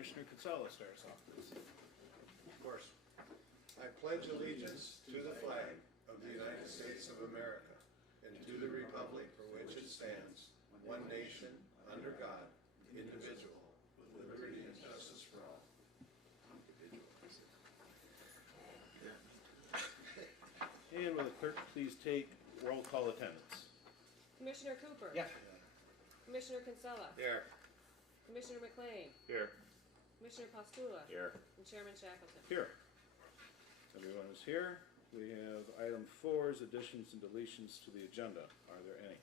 Commissioner Kinsella starts off, please. Of course. I pledge allegiance to the flag of the United States of America and to the republic for which it stands, one nation, under God, indivisible, with liberty and justice for all. And will the clerk please take roll call attendance? Commissioner Cooper? Yeah. Commissioner Kinsella? Here. Commissioner McLean? Here. Commissioner Postula? Here. And Chairman Shackleton? Here. Everyone is here. We have item 4 is additions and deletions to the agenda. Are there any?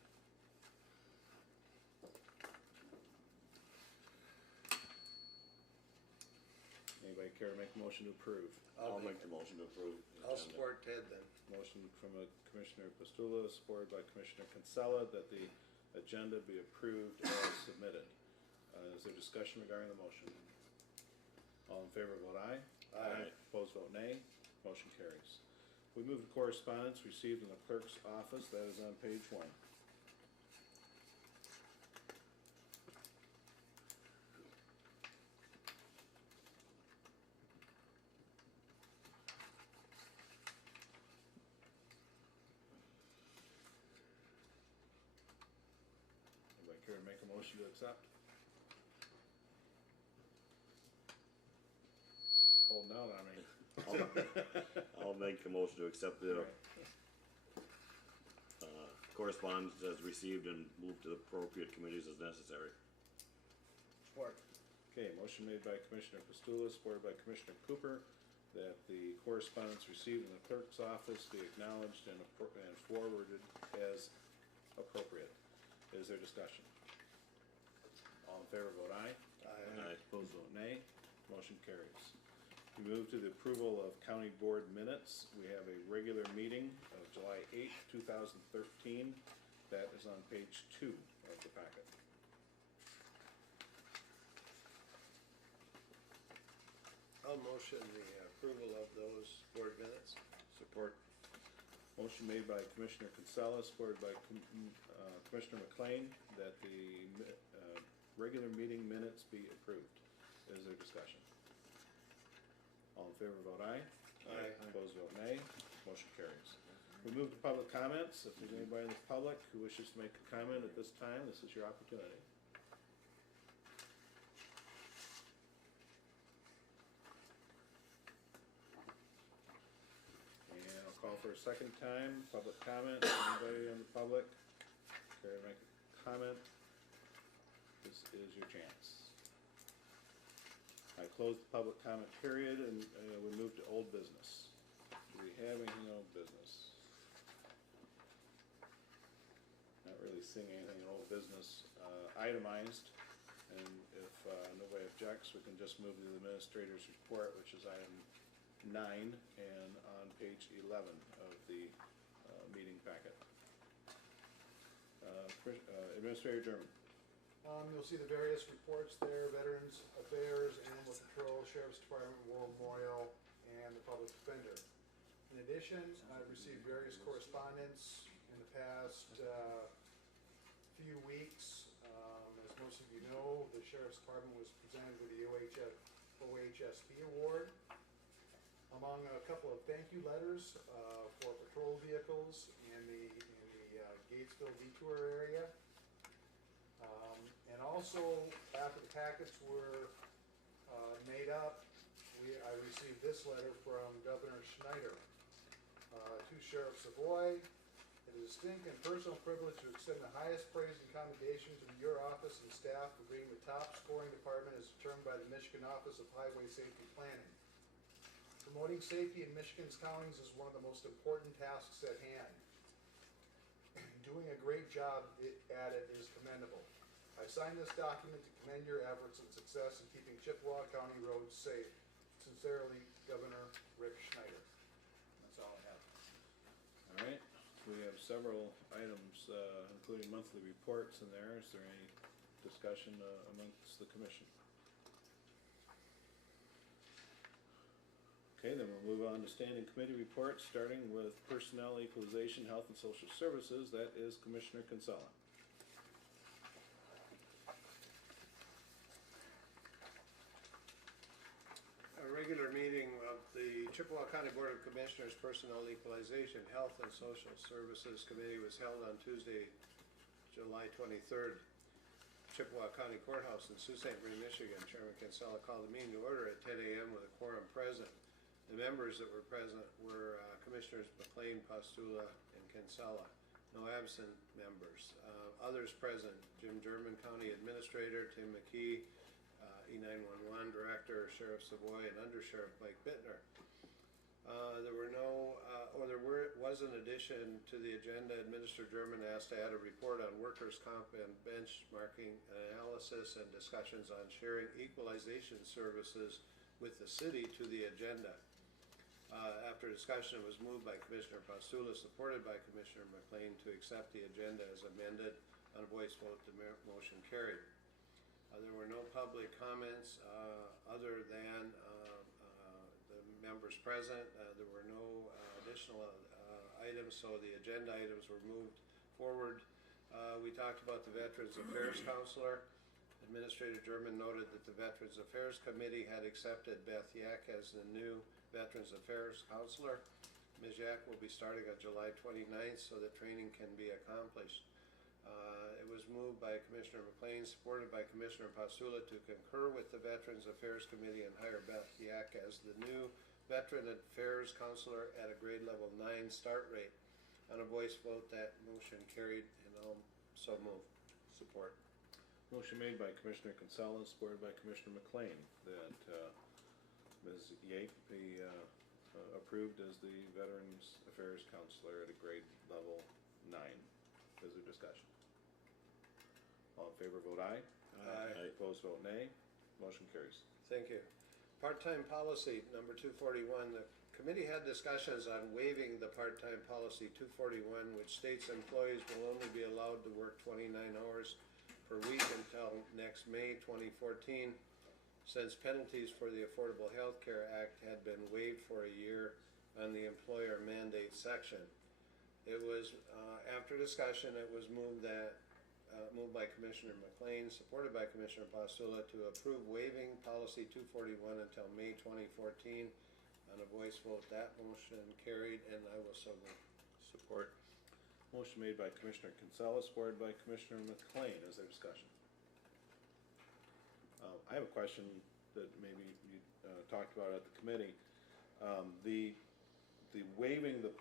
Anybody care to make a motion to approve? I'll make the motion to approve. the I'll agenda. support Ted then. Motion from Commissioner Postula, supported by Commissioner Kinsella, that the agenda be approved as submitted. Is there discussion regarding the motion? All in favor, vote aye. Aye. Opposed, vote nay. Motion carries. We move to correspondence received in the clerk's office. That is on page 1. Anybody care to make a motion to accept? You're holding out on me. I'll make the motion to accept the correspondence as received and move to the appropriate committees as necessary. Support. Okay, motion made by Commissioner Postula, supported by Commissioner Cooper, that the correspondence received in the clerk's office be acknowledged and forwarded as appropriate. Is there discussion? All in favor, vote aye. Aye. Opposed, vote nay. Motion carries. We move to the approval of county board minutes. We have a regular meeting of July 8th, 2013. That is on page 2 of the packet. I'll motion the approval of those board minutes. Support. Motion made by Commissioner Kinsella, supported by Commissioner McLean, that the regular meeting minutes be approved. Is there discussion? All in favor, vote aye. Aye. Opposed, vote nay. Motion carries. We move to public comments. If there's anybody in the public who wishes to make a comment at this time, this is your opportunity. And I'll call for a second time, public comment. Anybody in the public care to make a comment? This is your chance. I close the public comment period and we move to old business. Do we have anything in old business? Not really seeing anything in old business itemized. And if nobody objects, we can just move to the administrator's report, which is item 9 and on page 11 of the meeting packet. Administrator German. You'll see the various reports there: Veterans Affairs, Animal Control, Sheriff's Department, War Memorial, and the Public Defender. In addition, I've received various correspondence in the past few weeks. As most of you know, the Sheriff's Department was presented with the OHSB Award. Among a couple of thank you letters for patrol vehicles in the Gatesville detour area. And also, after the packets were made up, I received this letter from Governor Schneider to Sheriff Savoy. It is a distinct and personal privilege to extend the highest praise and commendation to your office and staff for being the top scoring department as determined by the Michigan Office of Highway Safety Planning. Promoting safety in Michigan's counties is one of the most important tasks at hand. Doing a great job at it is commendable. I sign this document to commend your efforts and success in keeping Chippewa County roads safe. Sincerely, Governor Rick Schneider. That's all I have. All right. We have several items, including monthly reports in there. Is there any discussion amongst the commission? Okay, then we'll move on to standing committee reports, starting with Personnel, Equalization, Health and Social Services. That is Commissioner Kinsella. Chippewa County Board of Commissioners Personnel Equalization Health and Social Services Committee was held on Tuesday, July 23rd. Chippewa County Courthouse in Sault Ste. Marie, Michigan. Chairman Kinsella called the meeting to order at 10 a.m. with a quorum present. The members that were present were Commissioners McLean, Pastula, and Kinsella. No absent members. Others present: Jim German, County Administrator; Tim McKee, E911 Director; Sheriff Savoy, and Under Sheriff Mike Bittner. There was an addition to the agenda. Administrator German asked to add a report on workers' comp and benchmarking analysis and discussions on sharing equalization services with the city to the agenda. After discussion, it was moved by Commissioner Pastula, supported by Commissioner McLean, to accept the agenda as amended. On a voice vote, the motion carried. There were no public comments other than the members present. There were no additional items, so the agenda items were moved forward. We talked about the Veterans Affairs Counselor. Administrator German noted that the Veterans Affairs Committee had accepted Beth Yak as the new Veterans Affairs Counselor. Ms. Yak will be starting on July 29th so that training can be accomplished. It was moved by Commissioner McLean, supported by Commissioner Pastula, to concur with the Veterans Affairs Committee and hire Beth Yak as the new Veteran Affairs Counselor at a grade level 9 start rate. On a voice vote, that motion carried, and I'll so move. Support. Motion made by Commissioner Kinsella, supported by Commissioner McLean, that Ms. Yake be approved as the Veterans Affairs Counselor at a grade level 9. Is there discussion? All in favor, vote aye. Aye. Opposed, vote nay. Motion carries. Thank you. Part-time policy, number 241. The committee had discussions on waiving the part-time policy 241, which states employees will only be allowed to work 29 hours per week until next May 2014, since penalties for the Affordable Health Care Act had been waived for a year on the employer mandate section. It was, after discussion, it was moved by Commissioner McLean, supported by Commissioner Pastula, to approve waiving policy 241 until May 2014. On a voice vote, that motion carried, and I will so move. Support. Motion made by Commissioner Kinsella, supported by Commissioner McLean. Is there discussion? I have a question that maybe you talked about at the committee. The waiving the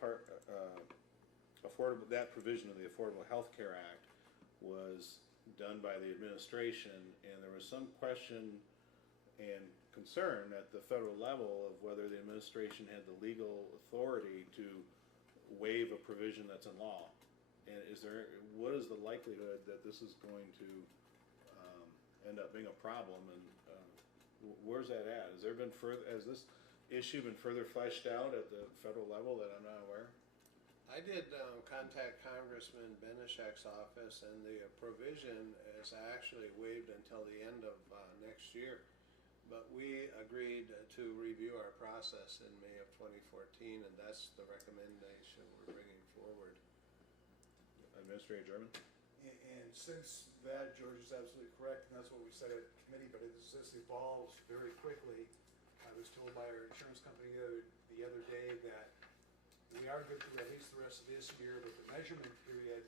that provision of the Affordable Health Care Act was done by the administration, and there was some question and concern at the federal level of whether the administration had the legal authority to waive a provision that's in law. And what is the likelihood that this is going to end up being a problem, and where's that at? Has this issue been further fleshed out at the federal level that I'm not aware? I did contact Congressman Benishek's office, and the provision is actually waived until the end of next year. But we agreed to review our process in May of 2014, and that's the recommendation we're bringing forward. Administrator German? And since that, George is absolutely correct, and that's what we said at committee, but this evolves very quickly. I was told by our insurance company the other day that we are good through at least the rest of this year, but the measurement period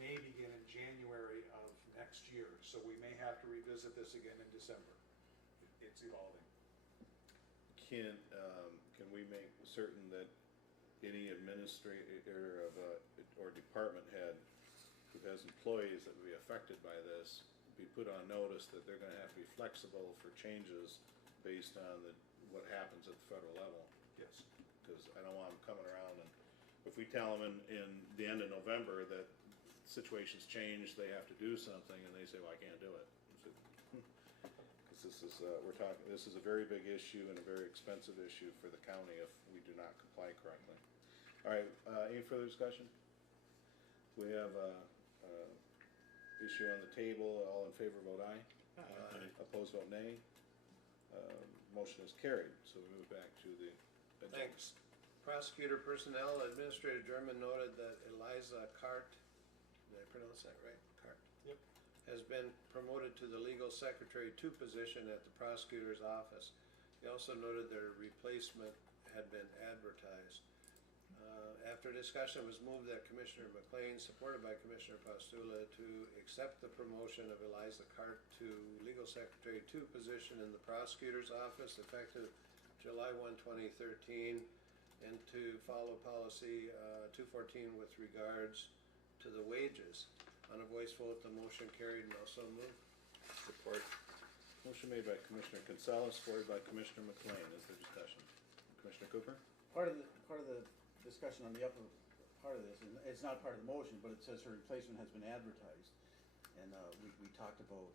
may begin in January of next year, so we may have to revisit this again in December. It's evolving. Can we make certain that any administrator or department head who has employees that would be affected by this be put on notice that they're gonna have to be flexible for changes based on what happens at the federal level? Yes. Because I don't want them coming around, and if we tell them in the end of November that situations change, they have to do something, and they say, well, I can't do it. Because this is a very big issue and a very expensive issue for the county if we do not comply correctly. All right, any further discussion? We have a issue on the table. All in favor, vote aye. Aye. Opposed, vote nay. Motion is carried, so we move back to the agenda. Thanks. Prosecutor personnel, Administrator German noted that Eliza Cart, did I pronounce that right? Cart? Yep. Has been promoted to the legal secretary 2 position at the prosecutor's office. He also noted that a replacement had been advertised. After discussion, it was moved that Commissioner McLean, supported by Commissioner Pastula, to accept the promotion of Eliza Cart to Legal Secretary 2 position in the Prosecutor's Office effective July 1, 2013, and to follow policy 214 with regards to the wages. On a voice vote, the motion carried and also moved. Support. Motion made by Commissioner Kinsella, supported by Commissioner McLean. Is there discussion? Commissioner Cooper? Part of the discussion on the upper part of this, and it's not part of the motion, but it says her replacement has been advertised. And we talked about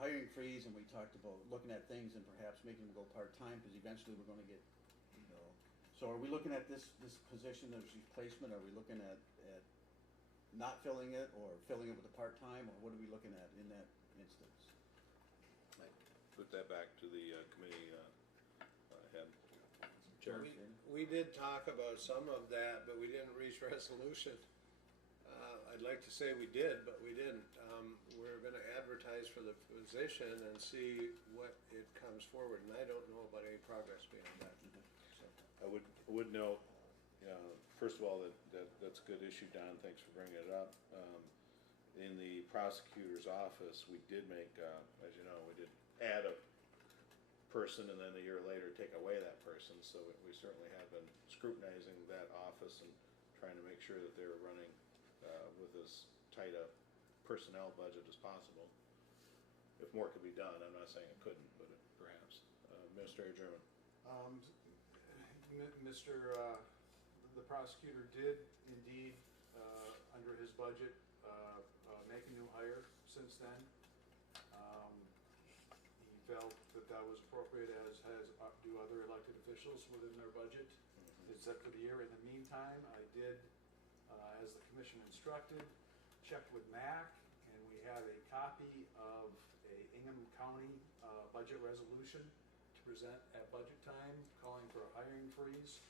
hiring freeze, and we talked about looking at things and perhaps making them go part-time, because eventually we're gonna get, you know. So are we looking at this position as replacement? Are we looking at not filling it, or filling it with a part-time, or what are we looking at in that instance? Put that back to the committee head. Chair. We did talk about some of that, but we didn't reach resolution. I'd like to say we did, but we didn't. We're gonna advertise for the position and see what it comes forward, and I don't know about any progress beyond that. So, I would note, first of all, that's a good issue, Don, thanks for bringing it up. In the prosecutor's office, we did make, as you know, we did add a person and then a year later take away that person, so we certainly have been scrutinizing that office and trying to make sure that they were running with as tight a personnel budget as possible. If more could be done, I'm not saying it couldn't, but perhaps. Administrator German. The prosecutor did indeed, under his budget, make a new hire since then. He felt that that was appropriate, as do other elected officials within their budget, except for the year. In the meantime, I did, as the commission instructed, checked with MAC, and we have a copy of a Ingham County budget resolution to present at budget time, calling for a hiring freeze,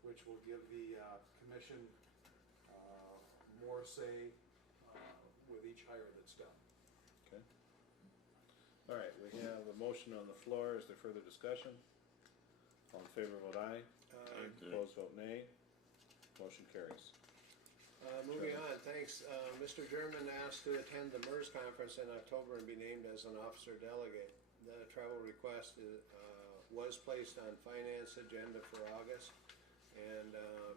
which will give the commission more say with each hire that's done. Okay. All right, we have a motion on the floor. Is there further discussion? All in favor, vote aye. Opposed, vote nay. Motion carries. Moving on, thanks. Mr. German asked to attend the MERS conference in October and be named as an officer delegate. The travel request was placed on finance agenda for August, and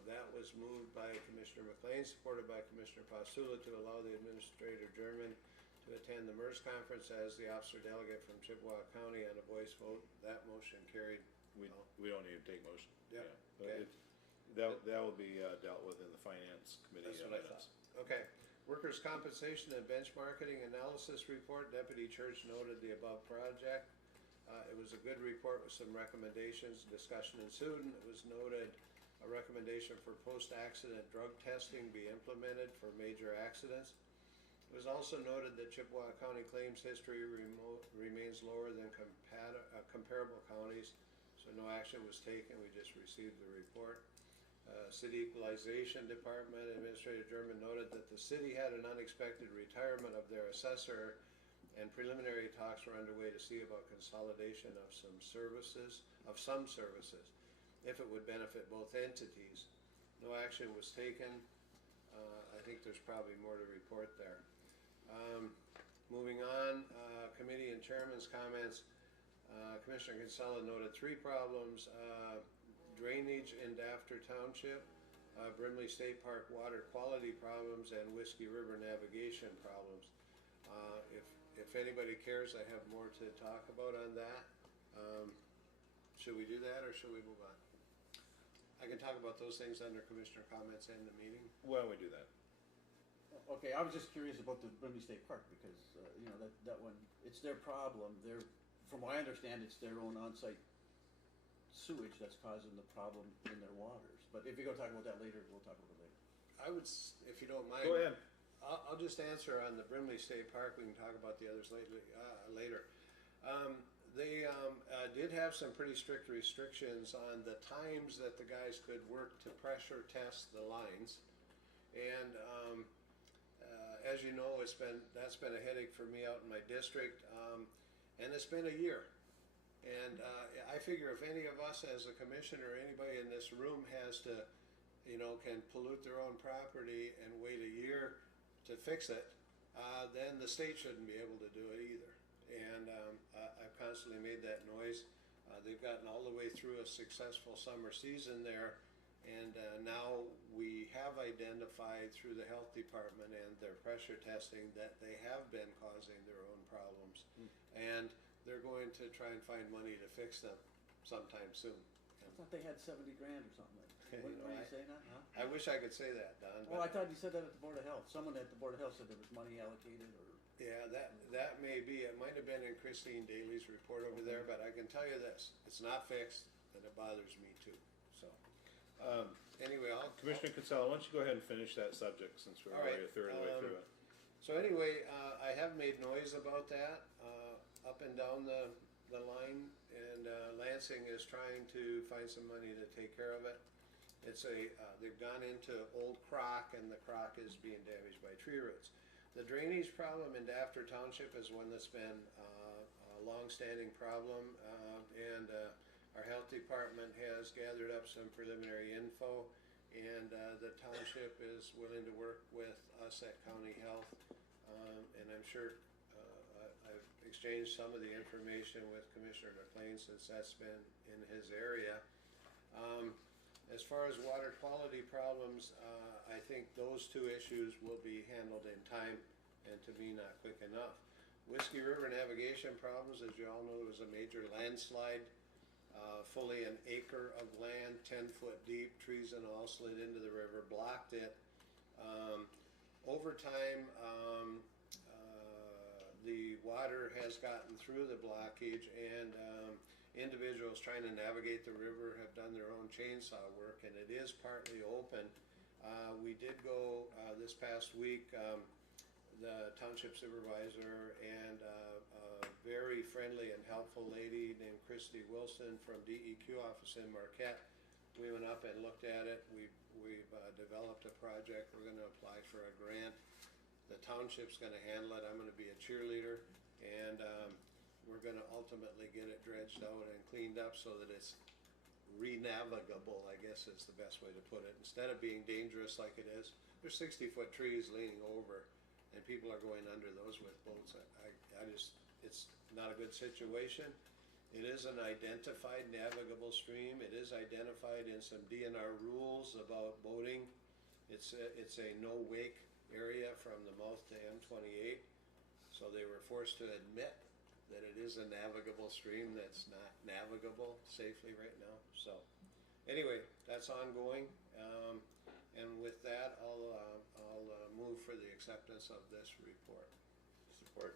that was moved by Commissioner McLean, supported by Commissioner Pastula, to allow the Administrator German to attend the MERS conference as the officer delegate from Chippewa County on a voice vote. That motion carried. We don't need to take motion. Yeah, But okay. That will be dealt with in the finance committee. That's what I thought. Okay. Workers' compensation and benchmarking analysis report. Deputy Church noted the above project. It was a good report with some recommendations. Discussion ensued, and it was noted a recommendation for post-accident drug testing be implemented for major accidents. It was also noted that Chippewa County claims history remains lower than comparable counties, so no action was taken. We just received the report. City Equalization Department Administrator German noted that the city had an unexpected retirement of their assessor, and preliminary talks were underway to see about consolidation of some services, if it would benefit both entities. No action was taken. I think there's probably more to report there. Moving on, committee and chairman's comments. Commissioner Kinsella noted 3 problems. Drainage in Dafter Township, Brimley State Park water quality problems, and Whiskey River navigation problems. If anybody cares, I have more to talk about on that. Should we do that, or should we move on? I can talk about those things under commissioner comments in the meeting. Why don't we do that? Okay, I was just curious about the Brimley State Park, because, you know, that one, it's their problem. From what I understand, it's their own on-site sewage that's causing the problem in their waters. But if you're gonna talk about that later, we'll talk about it later. I would, if you don't mind. Go ahead. I'll just answer on the Brimley State Park. We can talk about the others later. They did have some pretty strict restrictions on the times that the guys could work to pressure test the lines. And as you know, that's been a headache for me out in my district. And it's been a year. And I figure if any of us as a commissioner, or anybody in this room has to, can pollute their own property and wait a year to fix it, then the state shouldn't be able to do it either. And I've constantly made that noise. They've gotten all the way through a successful summer season there, and now we have identified through the health department and their pressure testing that they have been causing their own problems. And they're going to try and find money to fix them sometime soon. I thought they had 70 grand or something. What are you saying that, huh? I wish I could say that, Don. Well, I thought you said that at the Board of Health. Someone at the Board of Health said there was money allocated or. Yeah, that may be. It might have been in Christine Daly's report over there, but I can tell you this, it's not fixed, and it bothers me too, so. Anyway, Commissioner Kinsella, why don't you go ahead and finish that subject since we're All right, already a third of the way through it. So anyway, I have made noise about that, up and down the line, and Lansing is trying to find some money to take care of it. It's they've gone into Old Croc, and the croc is being damaged by tree roots. The drainage problem in Dafter Township is one that's been a long-standing problem, and our health department has gathered up some preliminary info, and the township is willing to work with us at County Health, and I'm sure I've exchanged some of the information with Commissioner McLean since that's been in his area. As far as water quality problems, I think those two issues will be handled in time, and to me, not quick enough. Whiskey River navigation problems, as you all know, there was a major landslide. Fully an acre of land, 10 foot deep, trees and all slid into the river, blocked it. Over time, the water has gotten through the blockage, and individuals trying to navigate the river have done their own chainsaw work, and it is partly open. We did go this past week, the township supervisor and a very friendly and helpful lady named Christy Wilson from DEQ office in Marquette. We went up and looked at it. We've developed a project. We're going to apply for a grant. The township's going to handle it. I'm going to be a cheerleader, and we're going to ultimately get it dredged out and cleaned up so that it's re-navigable, I guess is the best way to put it. Instead of being dangerous like it is, there's 60-foot trees leaning over, and people are going under those with boats. It's not a good situation. It is an identified navigable stream. It is identified in some DNR rules about boating. It's a no-wake area from the mouth to M28, so they were forced to admit that it is a navigable stream that's not navigable safely right now. So anyway, that's ongoing, and with that, I'll move for the acceptance of this report. Support.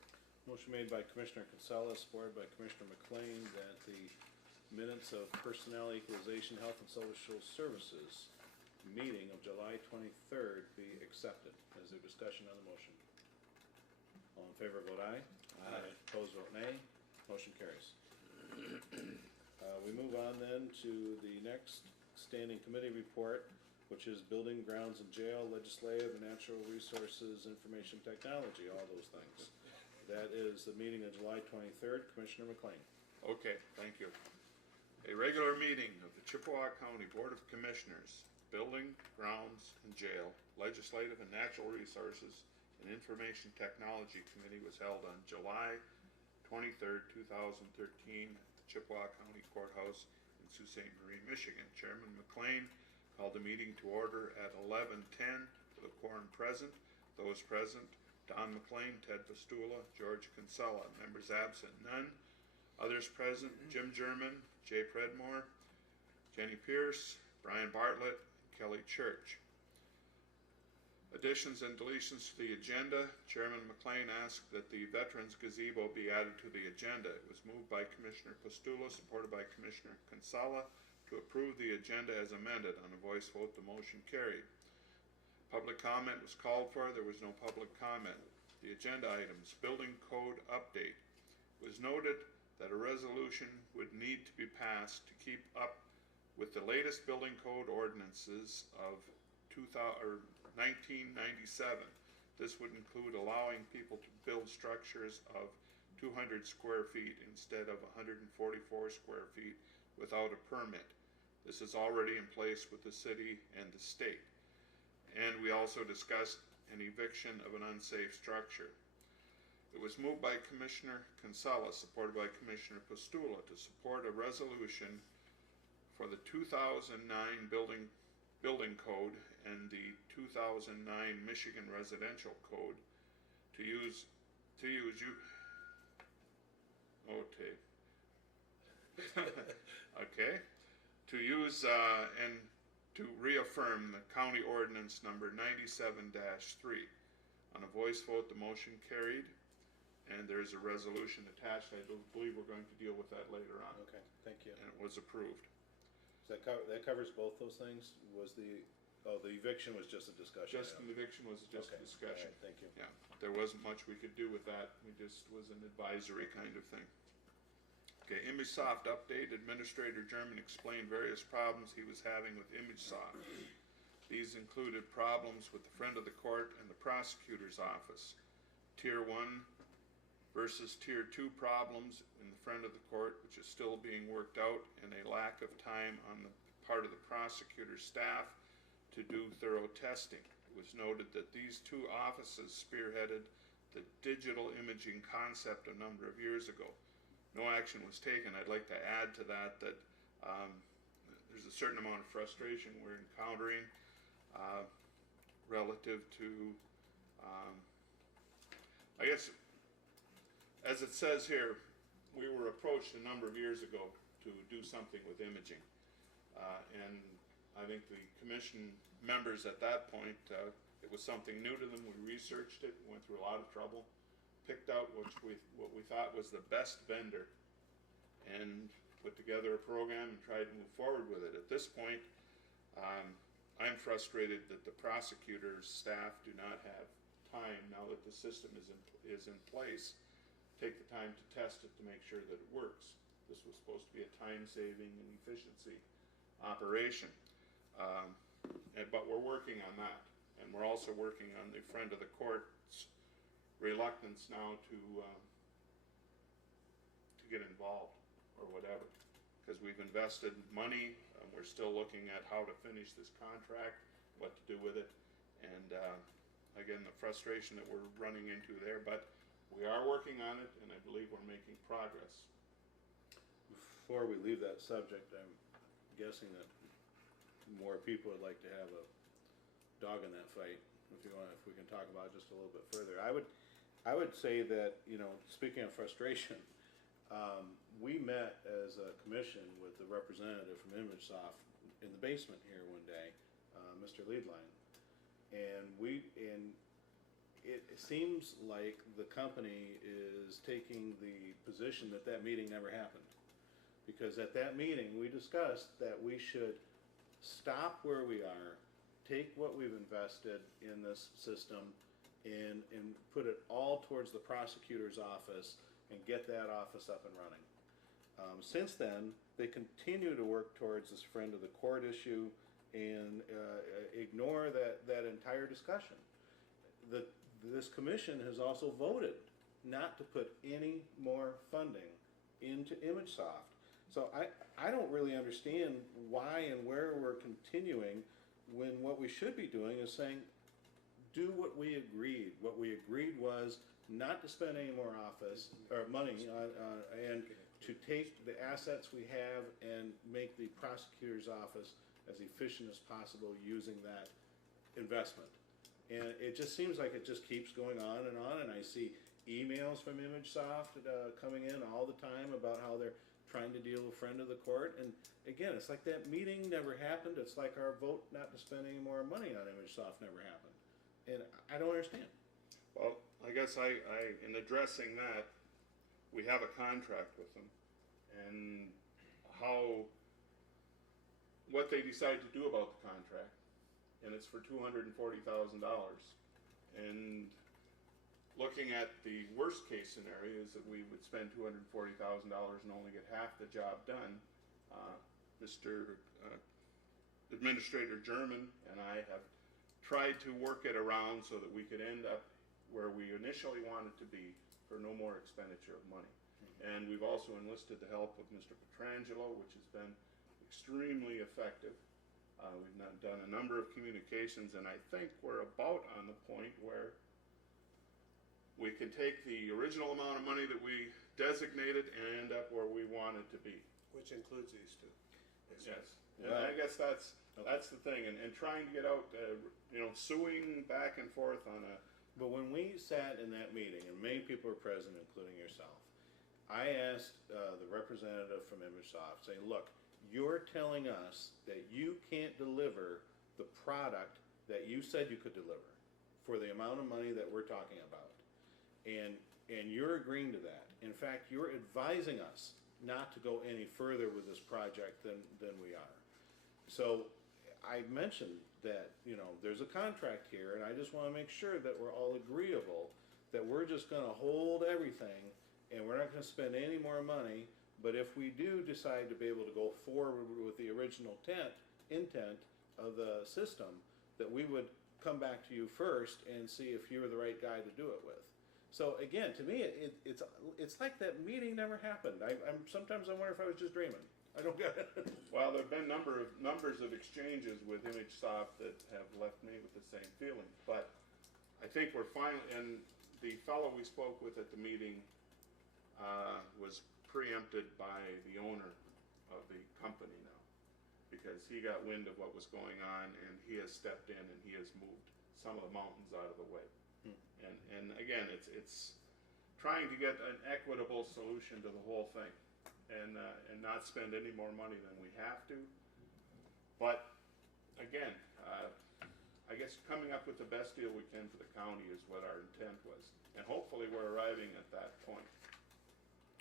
Motion made by Commissioner Kinsella, supported by Commissioner McLean, that the minutes of Personnel Equalization, Health and Social Services meeting of July 23rd be accepted. Is there discussion on the motion? All in favor, vote aye. Aye. Opposed, vote nay. Motion carries. We move on then to the next standing committee report, which is Building, Grounds and Jail, Legislative and Natural Resources, Information Technology, all those things. That is the meeting of July 23rd. Commissioner McLean. Okay, thank you. A regular meeting of the Chippewa County Board of Commissioners, Building, Grounds and Jail, Legislative and Natural Resources and Information Technology Committee was held on July 23rd, 2013 at the Chippewa County Courthouse in Sault Ste. Marie, Michigan. Chairman McLean called the meeting to order at 11:10 with a quorum present. Those present: Don McLean, Ted Pastula, George Kinsella. Members absent, none. Others present: Jim German, Jay Predmore, Jenny Pierce, Brian Bartlett, Kelly Church. Additions and deletions to the agenda. Chairman McLean asked that the Veterans Gazebo be added to the agenda. It was moved by Commissioner Pastula, supported by Commissioner Kinsella, to approve the agenda as amended. On a voice vote, the motion carried. Public comment was called for. There was no public comment. The agenda items. Building code update. It was noted that a resolution would need to be passed to keep up with the latest building code ordinances of 1997. This would include allowing people to build structures of 200 square feet instead of 144 square feet without a permit. This is already in place with the city and the state. And we also discussed an eviction of an unsafe structure. It was moved by Commissioner Kinsella, supported by Commissioner Pastula, to support a resolution for the 2009 building code and the 2009 Michigan residential code to use and to reaffirm the county ordinance number 97-3. On a voice vote, the motion carried, and there's a resolution attached. I believe we're going to deal with that later on. Okay, thank you. And it was approved. Does that covers both those things? The eviction was just a discussion Just item? the eviction was just a Okay, discussion. all right, thank you. Yeah, there wasn't much we could do with that. We just was an advisory kind of thing. Okay, ImageSoft update. Administrator German explained various problems he was having with ImageSoft. These included problems with the friend of the court and the prosecutor's office. Tier 1 versus Tier 2 problems in the friend of the court, which is still being worked out, and a lack of time on the part of the prosecutor's staff to do thorough testing. It was noted that these two offices spearheaded the digital imaging concept a number of years ago. No action was taken. I'd like to add to that there's a certain amount of frustration we're encountering relative to, I guess, as it says here, we were approached a number of years ago to do something with imaging. And I think the commission members at that point, it was something new to them. We researched it, went through a lot of trouble, picked out what we thought was the best vendor, and put together a program and tried to move forward with it. At this point, I'm frustrated that the prosecutor's staff do not have time, now that the system is in place, take the time to test it to make sure that it works. This was supposed to be a time-saving and efficiency operation. But we're working on that. And we're also working on the friend of the court's reluctance now to get involved or whatever. Because we've invested money, we're still looking at how to finish this contract, what to do with it. And again, the frustration that we're running into there, but we are working on it, and I believe we're making progress. Before we leave that subject, I'm guessing that more people would like to have a dog in that fight. If we can talk about it just a little bit further, I would say that, speaking of frustration, we met as a commission with the representative from ImageSoft in the basement here one day, Mr. Liedline, and it seems like the company is taking the position that meeting never happened. Because at that meeting, we discussed that we should stop where we are, take what we've invested in this system, and put it all towards the prosecutor's office and get that office up and running. Since then, they continue to work towards this friend of the court issue and ignore that entire discussion. This commission has also voted not to put any more funding into ImageSoft. So I don't really understand why and where we're continuing when what we should be doing is saying, do what we agreed. What we agreed was not to spend any more money and to take the assets we have and make the prosecutor's office as efficient as possible using that investment. And it just seems like it just keeps going on, and I see emails from ImageSoft coming in all the time about how they're trying to deal with friend of the court. And again, it's like that meeting never happened. It's like our vote not to spend any more money on ImageSoft never happened. And I don't understand. Well, I guess I in addressing that, we have a contract with them, and what they decide to do about the contract, and it's for $240,000. And looking at the worst case scenario is that we would spend $240,000 and only get half the job done. Mr. Administrator German and I have tried to work it around so that we could end up where we initially wanted to be for no more expenditure of money. And we've also enlisted the help of Mr. Petrangelo, which has been extremely effective. We've done a number of communications, and I think we're about on the point where we can take the original amount of money that we designated and end up where we want it to be. Which includes these two. Yes, and I guess that's the thing, and trying to get out, suing back and forth on a. But when we sat in that meeting, and many people were present, including yourself, I asked the representative from ImageSoft, saying, look, you're telling us that you can't deliver the product that you said you could deliver for the amount of money that we're talking about. And you're agreeing to that. In fact, you're advising us not to go any further with this project than we are. So I mentioned that, there's a contract here, and I just want to make sure that we're all agreeable that we're just going to hold everything and we're not going to spend any more money. But if we do decide to be able to go forward with the original intent of the system, that we would come back to you first and see if you're the right guy to do it with. So again, to me, it's like that meeting never happened. Sometimes I wonder if I was just dreaming. I don't get it. Well, there've been numbers of exchanges with ImageSoft that have left me with the same feeling, but I think we're finally, and the fellow we spoke with at the meeting was preempted by the owner of the company now, because he got wind of what was going on, and he has stepped in and he has moved some of the mountains out of the way. And again, it's trying to get an equitable solution to the whole thing, and not spend any more money than we have to. But again, I guess coming up with the best deal we can for the county is what our intent was, and hopefully we're arriving at that point.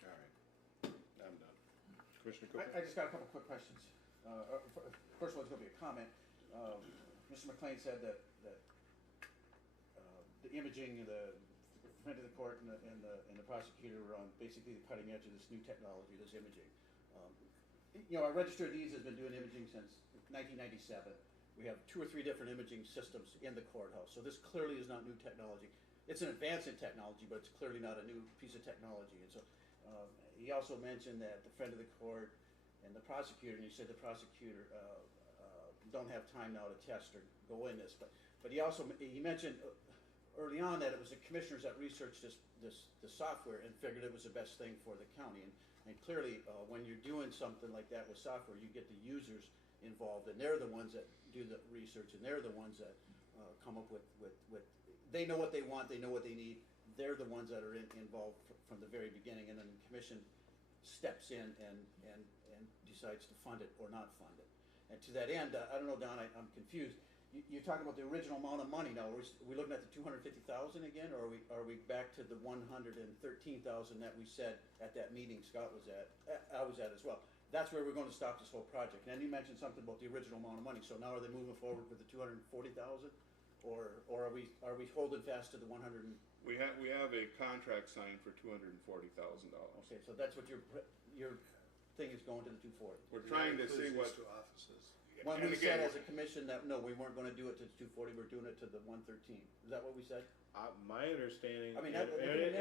All right, I'm done. Commissioner Cooper? I just got a couple quick questions. First one is going to be a comment. Mr. McLean said that the imaging, the friend of the court and the prosecutor were on basically the cutting edge of this new technology, this imaging. Our register of deeds has been doing imaging since 1997. We have 2 or 3 different imaging systems in the courthouse, so this clearly is not new technology. It's an advance in technology, but it's clearly not a new piece of technology. And so he also mentioned that the friend of the court and the prosecutor, and he said the prosecutor don't have time now to test or go in this, but he mentioned early on that it was the commissioners that researched the software and figured it was the best thing for the county. And clearly, when you're doing something like that with software, you get the users involved, and they're the ones that do the research, and they're the ones that come up with they know what they want, they know what they need. They're the ones that are involved from the very beginning, and then the commission steps in and decides to fund it or not fund it. And to that end, I don't know, Don, I'm confused. You're talking about the original amount of money now. Are we looking at the $250,000 again, or are we back to the $113,000 that we said at that meeting Scott was at? I was at as well. That's where we're going to stop this whole project. And then you mentioned something about the original amount of money. So now are they moving forward with the $240,000, or are we holding fast to the 100? We have a contract signed for $240,000. Okay, so that's what your thing is going to the 240. We're trying to see what. These 2 offices. When And we again, said as a commission that, no, we weren't gonna do it to the 240, we're doing it to the 113. Is that what we said? My understanding, I mean, and look at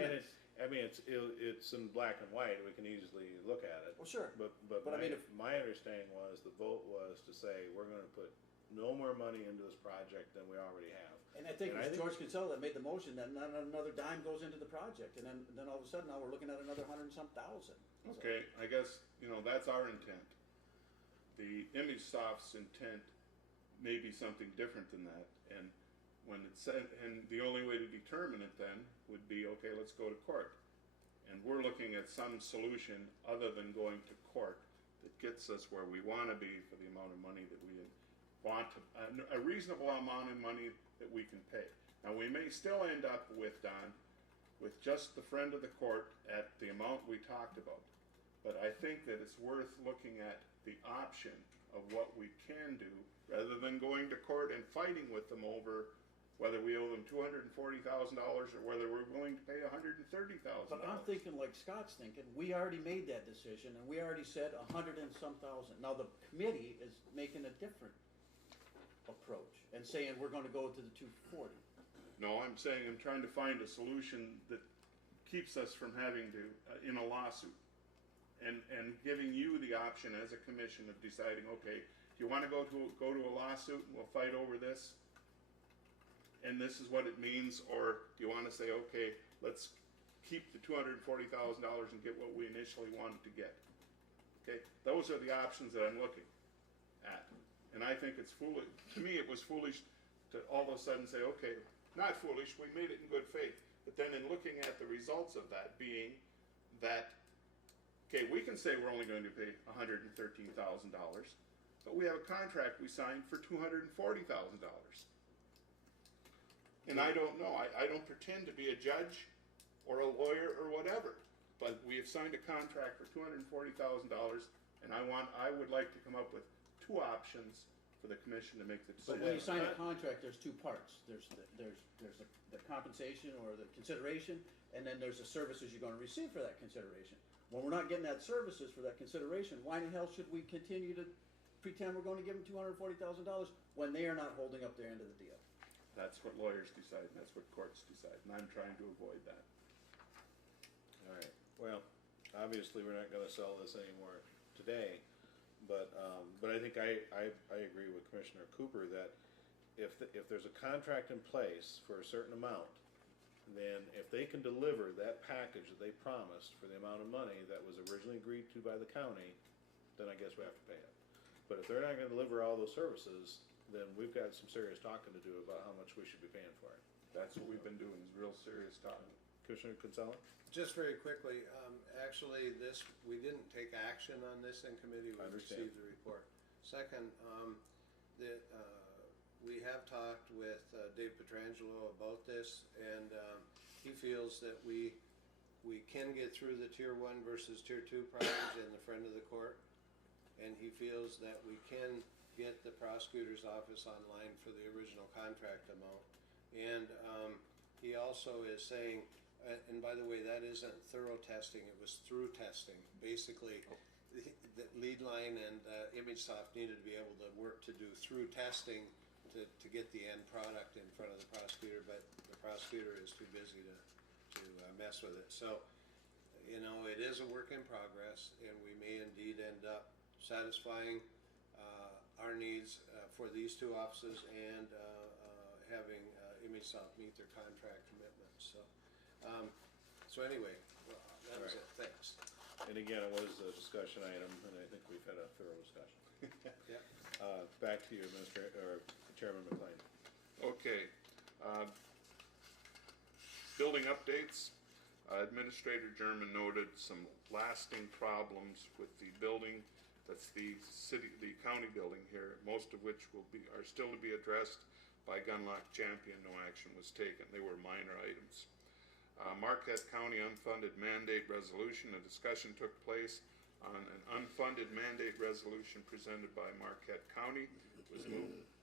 the minutes. it's in black and white, we can easily look at it. Well, sure. But I mean, if- my understanding was, the vote was to say, we're gonna put no more money into this project than we already have. And I think And it I was think- George Kinsella that made the motion that not another dime goes into the project, and then all of a sudden now we're looking at another 100-some thousand. Okay, I guess, that's our intent. The ImageSoft's intent may be something different than that, and when it's said, and the only way to determine it then would be, okay, let's go to court. And we're looking at some solution other than going to court that gets us where we wanna be for the amount of money that we want to, a reasonable amount of money that we can pay. Now, we may still end up with, Don, with just the friend of the court at the amount we talked about. But I think that it's worth looking at the option of what we can do, rather than going to court and fighting with them over whether we owe them $240,000 or whether we're willing to pay $130,000. But I'm thinking like Scott's thinking, we already made that decision, and we already said 100-and-some thousand. Now, the committee is making a different approach and saying we're gonna go to the 240. No, I'm saying I'm trying to find a solution that keeps us from having to, in a lawsuit. And giving you the option as a commission of deciding, okay, do you wanna go to a lawsuit and we'll fight over this? And this is what it means, or do you wanna say, okay, let's keep the $240,000 and get what we initially wanted to get? Okay, those are the options that I'm looking at. And I think it's foolish, to me, it was foolish to all of a sudden say, okay, not foolish, we made it in good faith. But then in looking at the results of that being that, okay, we can say we're only going to pay $113,000, but we have a contract we signed for $240,000. And I don't know, I don't pretend to be a judge or a lawyer or whatever, but we have signed a contract for $240,000, and I would like to come up with two options for the commission to make the But decision. when you sign a contract, there's two parts. There's the compensation or the consideration, and then there's the services you're gonna receive for that consideration. When we're not getting that services for that consideration, why in the hell should we continue to pretend we're gonna give them $240,000 when they are not holding up their end of the deal? That's what lawyers decide, and that's what courts decide, and I'm trying to avoid that. All right, well, obviously, we're not gonna sell this anymore today, but I think I agree with Commissioner Cooper that if there's a contract in place for a certain amount, then if they can deliver that package that they promised for the amount of money that was originally agreed to by the county, then I guess we have to pay it. But if they're not gonna deliver all those services, then we've got some serious talking to do about how much we should be paying for it. That's what we've been doing, is real serious talking. Commissioner Kinsella? Just very quickly, actually, we didn't take action on this in committee, we I understand. received the report. Second, we have talked with Dave Petrangelo about this, and he feels that we can get through the tier 1 versus tier 2 problems in the front of the court, and he feels that we can get the prosecutor's office online for the original contract amount. And he also is saying, and by the way, that isn't thorough testing, it was through testing. Basically, the lead line and ImageSoft needed to be able to work to do through testing to get the end product in front of the prosecutor, but the prosecutor is too busy to mess with it. So, you know, it is a work in progress, and we may indeed end up satisfying our needs for these two offices and having ImageSoft meet their contract commitments. So anyway, well, that was it. Thanks. And again, it was a discussion item, and I think we've had a thorough discussion. Yep. Back to you, Chairman McLean. Okay. Building updates. Administrator German noted some lasting problems with the building, that's the county building here, most of which are still to be addressed by Gunlock Champion. No action was taken. They were minor items. Marquette County unfunded mandate resolution. A discussion took place on an unfunded mandate resolution presented by Marquette County. It was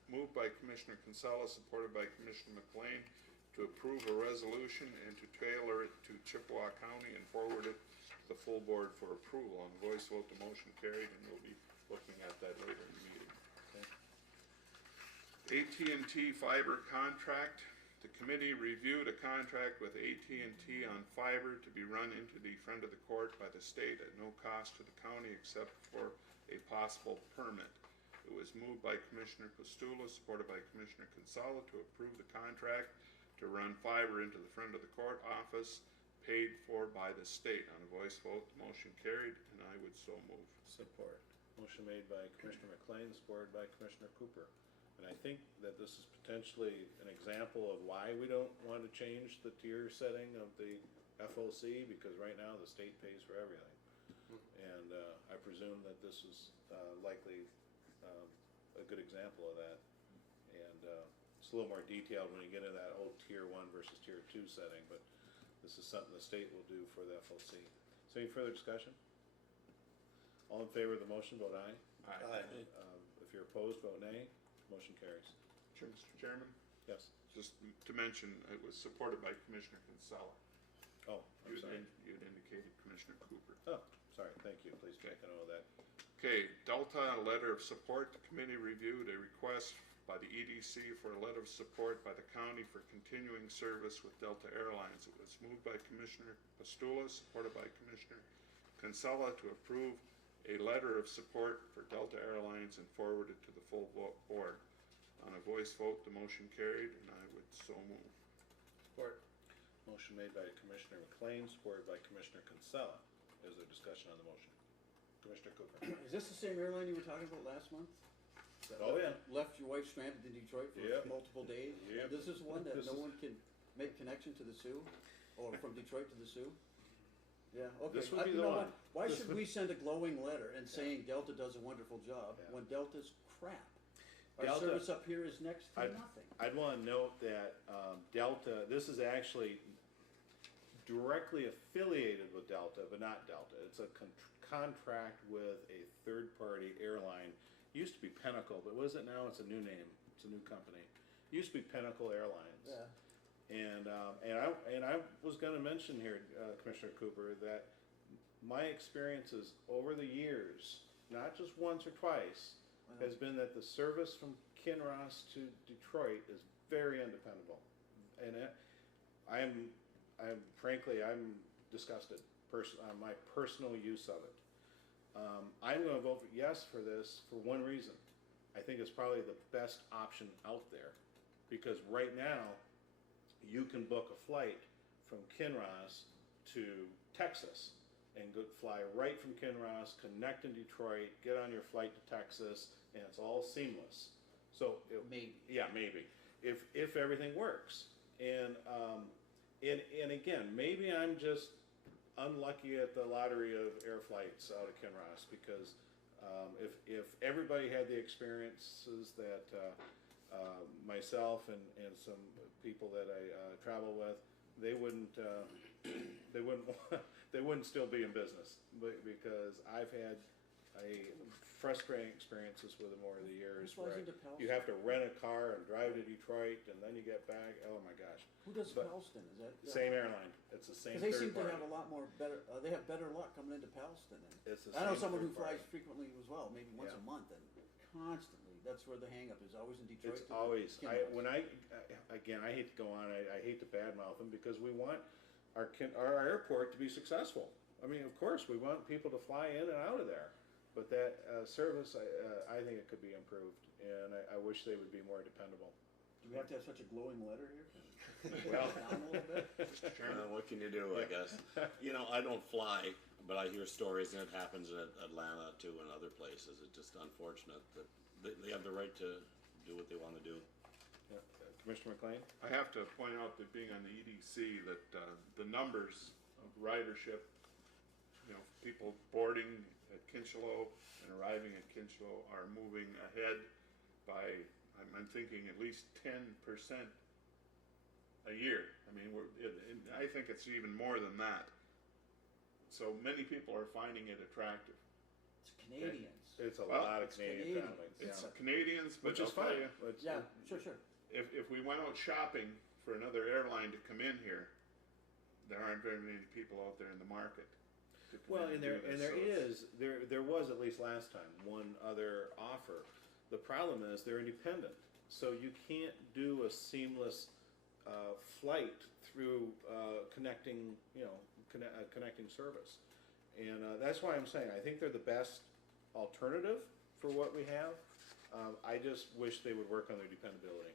moved by Commissioner Kinsella, supported by Commissioner McLean, to approve a resolution and to tailor it to Chippewa County and forward it to the full board for approval. On voice vote, the motion carried, and we'll be looking at that later in the meeting. AT&T fiber contract. The committee reviewed a contract with AT&T on fiber to be run into the front of the court by the state at no cost to the county except for a possible permit. It was moved by Commissioner Pastula, supported by Commissioner Kinsella, to approve the contract to run fiber into the front of the court office, paid for by the state. On a voice vote, the motion carried, and I would so move. Support. Motion made by Commissioner McLean, supported by Commissioner Cooper. And I think that this is potentially an example of why we don't want to change the tier setting of the FOC, because right now the state pays for everything. And I presume that this is likely a good example of that. And it's a little more detailed when you get into that old tier 1 versus tier 2 setting, but this is something the state will do for the FOC. So any further discussion? All in favor of the motion, vote aye. Aye. If you're opposed, vote nay. Motion carries. Sure, Mr. Chairman, Yes. just to mention, it was supported by Commissioner Kinsella. Oh, I'm sorry. You'd indicated Commissioner Cooper. Oh, sorry, thank you. Please make a note of that. Okay, Delta, a letter of support. The committee reviewed a request by the EDC for a letter of support by the county for continuing service with Delta Airlines. It was moved by Commissioner Pastula, supported by Commissioner Kinsella to approve a letter of support for Delta Airlines and forward it to the full board. On a voice vote, the motion carried, and I would so move. Support. Motion made by Commissioner McLean, supported by Commissioner Kinsella. Is there discussion on the motion? Commissioner Cooper. Is this the same airline you were talking about last month? That Oh, yeah. Left your wife stranded in Detroit for Yep. multiple days? Yep. And this is one that This no is- one can make connection to the Sioux? Or from Detroit to the Sioux? Yeah, okay. This would be You the know one. what? Why This should would- we send a glowing letter and saying Delta does a wonderful job Yeah. when Delta's crap? Our Delta- service up here is next to nothing. I'd want to note that Delta, this is actually directly affiliated with Delta, but not Delta. It's a contract with a third-party airline. Used to be Pinnacle, but what is it now? It's a new name. It's a new company. Used to be Pinnacle Airlines. Yeah. And I was going to mention here, Commissioner Cooper, that my experiences over the years, not just once or twice, has been that the service from Kinross to Detroit is very undependable, and I'm frankly disgusted. My personal use of it. I'm going to vote yes for this for one reason. I think it's probably the best option out there, because right now you can book a flight from Kinross to Texas and fly right from Kinross, connect in Detroit, get on your flight to Texas, and it's all seamless. So Maybe. yeah, maybe if everything works. And again, maybe I'm just unlucky at the lottery of air flights out of Kinross, because if everybody had the experiences that myself and some people that I travel with, they wouldn't they wouldn't still be in business, because I've had frustrating experiences with them over the years. Who flies Where into Pellston? you have to rent a car and drive to Detroit, and then you get back. Oh my gosh! Who does But- Pellston? Is that? Same airline. It's the same. Because they seem third to party. have a lot more better, they have better luck coming into Pellston. And It's the I know same someone who third party. flies frequently as well, maybe once Yeah. a month, and constantly, that's where the hangup is, always in Detroit. It's to always, Kinross. again, I hate to go on, I hate to badmouth them, because we want our airport to be successful. I mean, of course, we want people to fly in and out of there, but that service, I think it could be improved, and I wish they would be more dependable. Do we have to have such a glowing letter here? Well- Down a little bit? What can you do, I guess? You know, I don't fly, but I hear stories, and it happens in Atlanta too and other places. It's just unfortunate that they have the right to do what they want to do. Yeah. Commissioner McLean? I have to point out that being on the EDC, that the numbers of ridership, you know, people boarding at Kinchelo and arriving at Kinchelo are moving ahead by, I'm thinking at least 10% a year. I mean, I think it's even more than that. So many people are finding it attractive. It's Canadians. It's a Well, lot of it's Canadian Canadian. families. It's Yeah. Canadians, but Which is I'll tell fine. you, But- Yeah, sure. if we went out shopping for another airline to come in here, there aren't very many people out there in the market to come Well, in and do there this, and there so it's- is there was, at least last time, one other offer. The problem is they're independent, so you can't do a seamless flight through connecting service, and that's why I'm saying I think they're the best alternative for what we have. I just wish they would work on their dependability.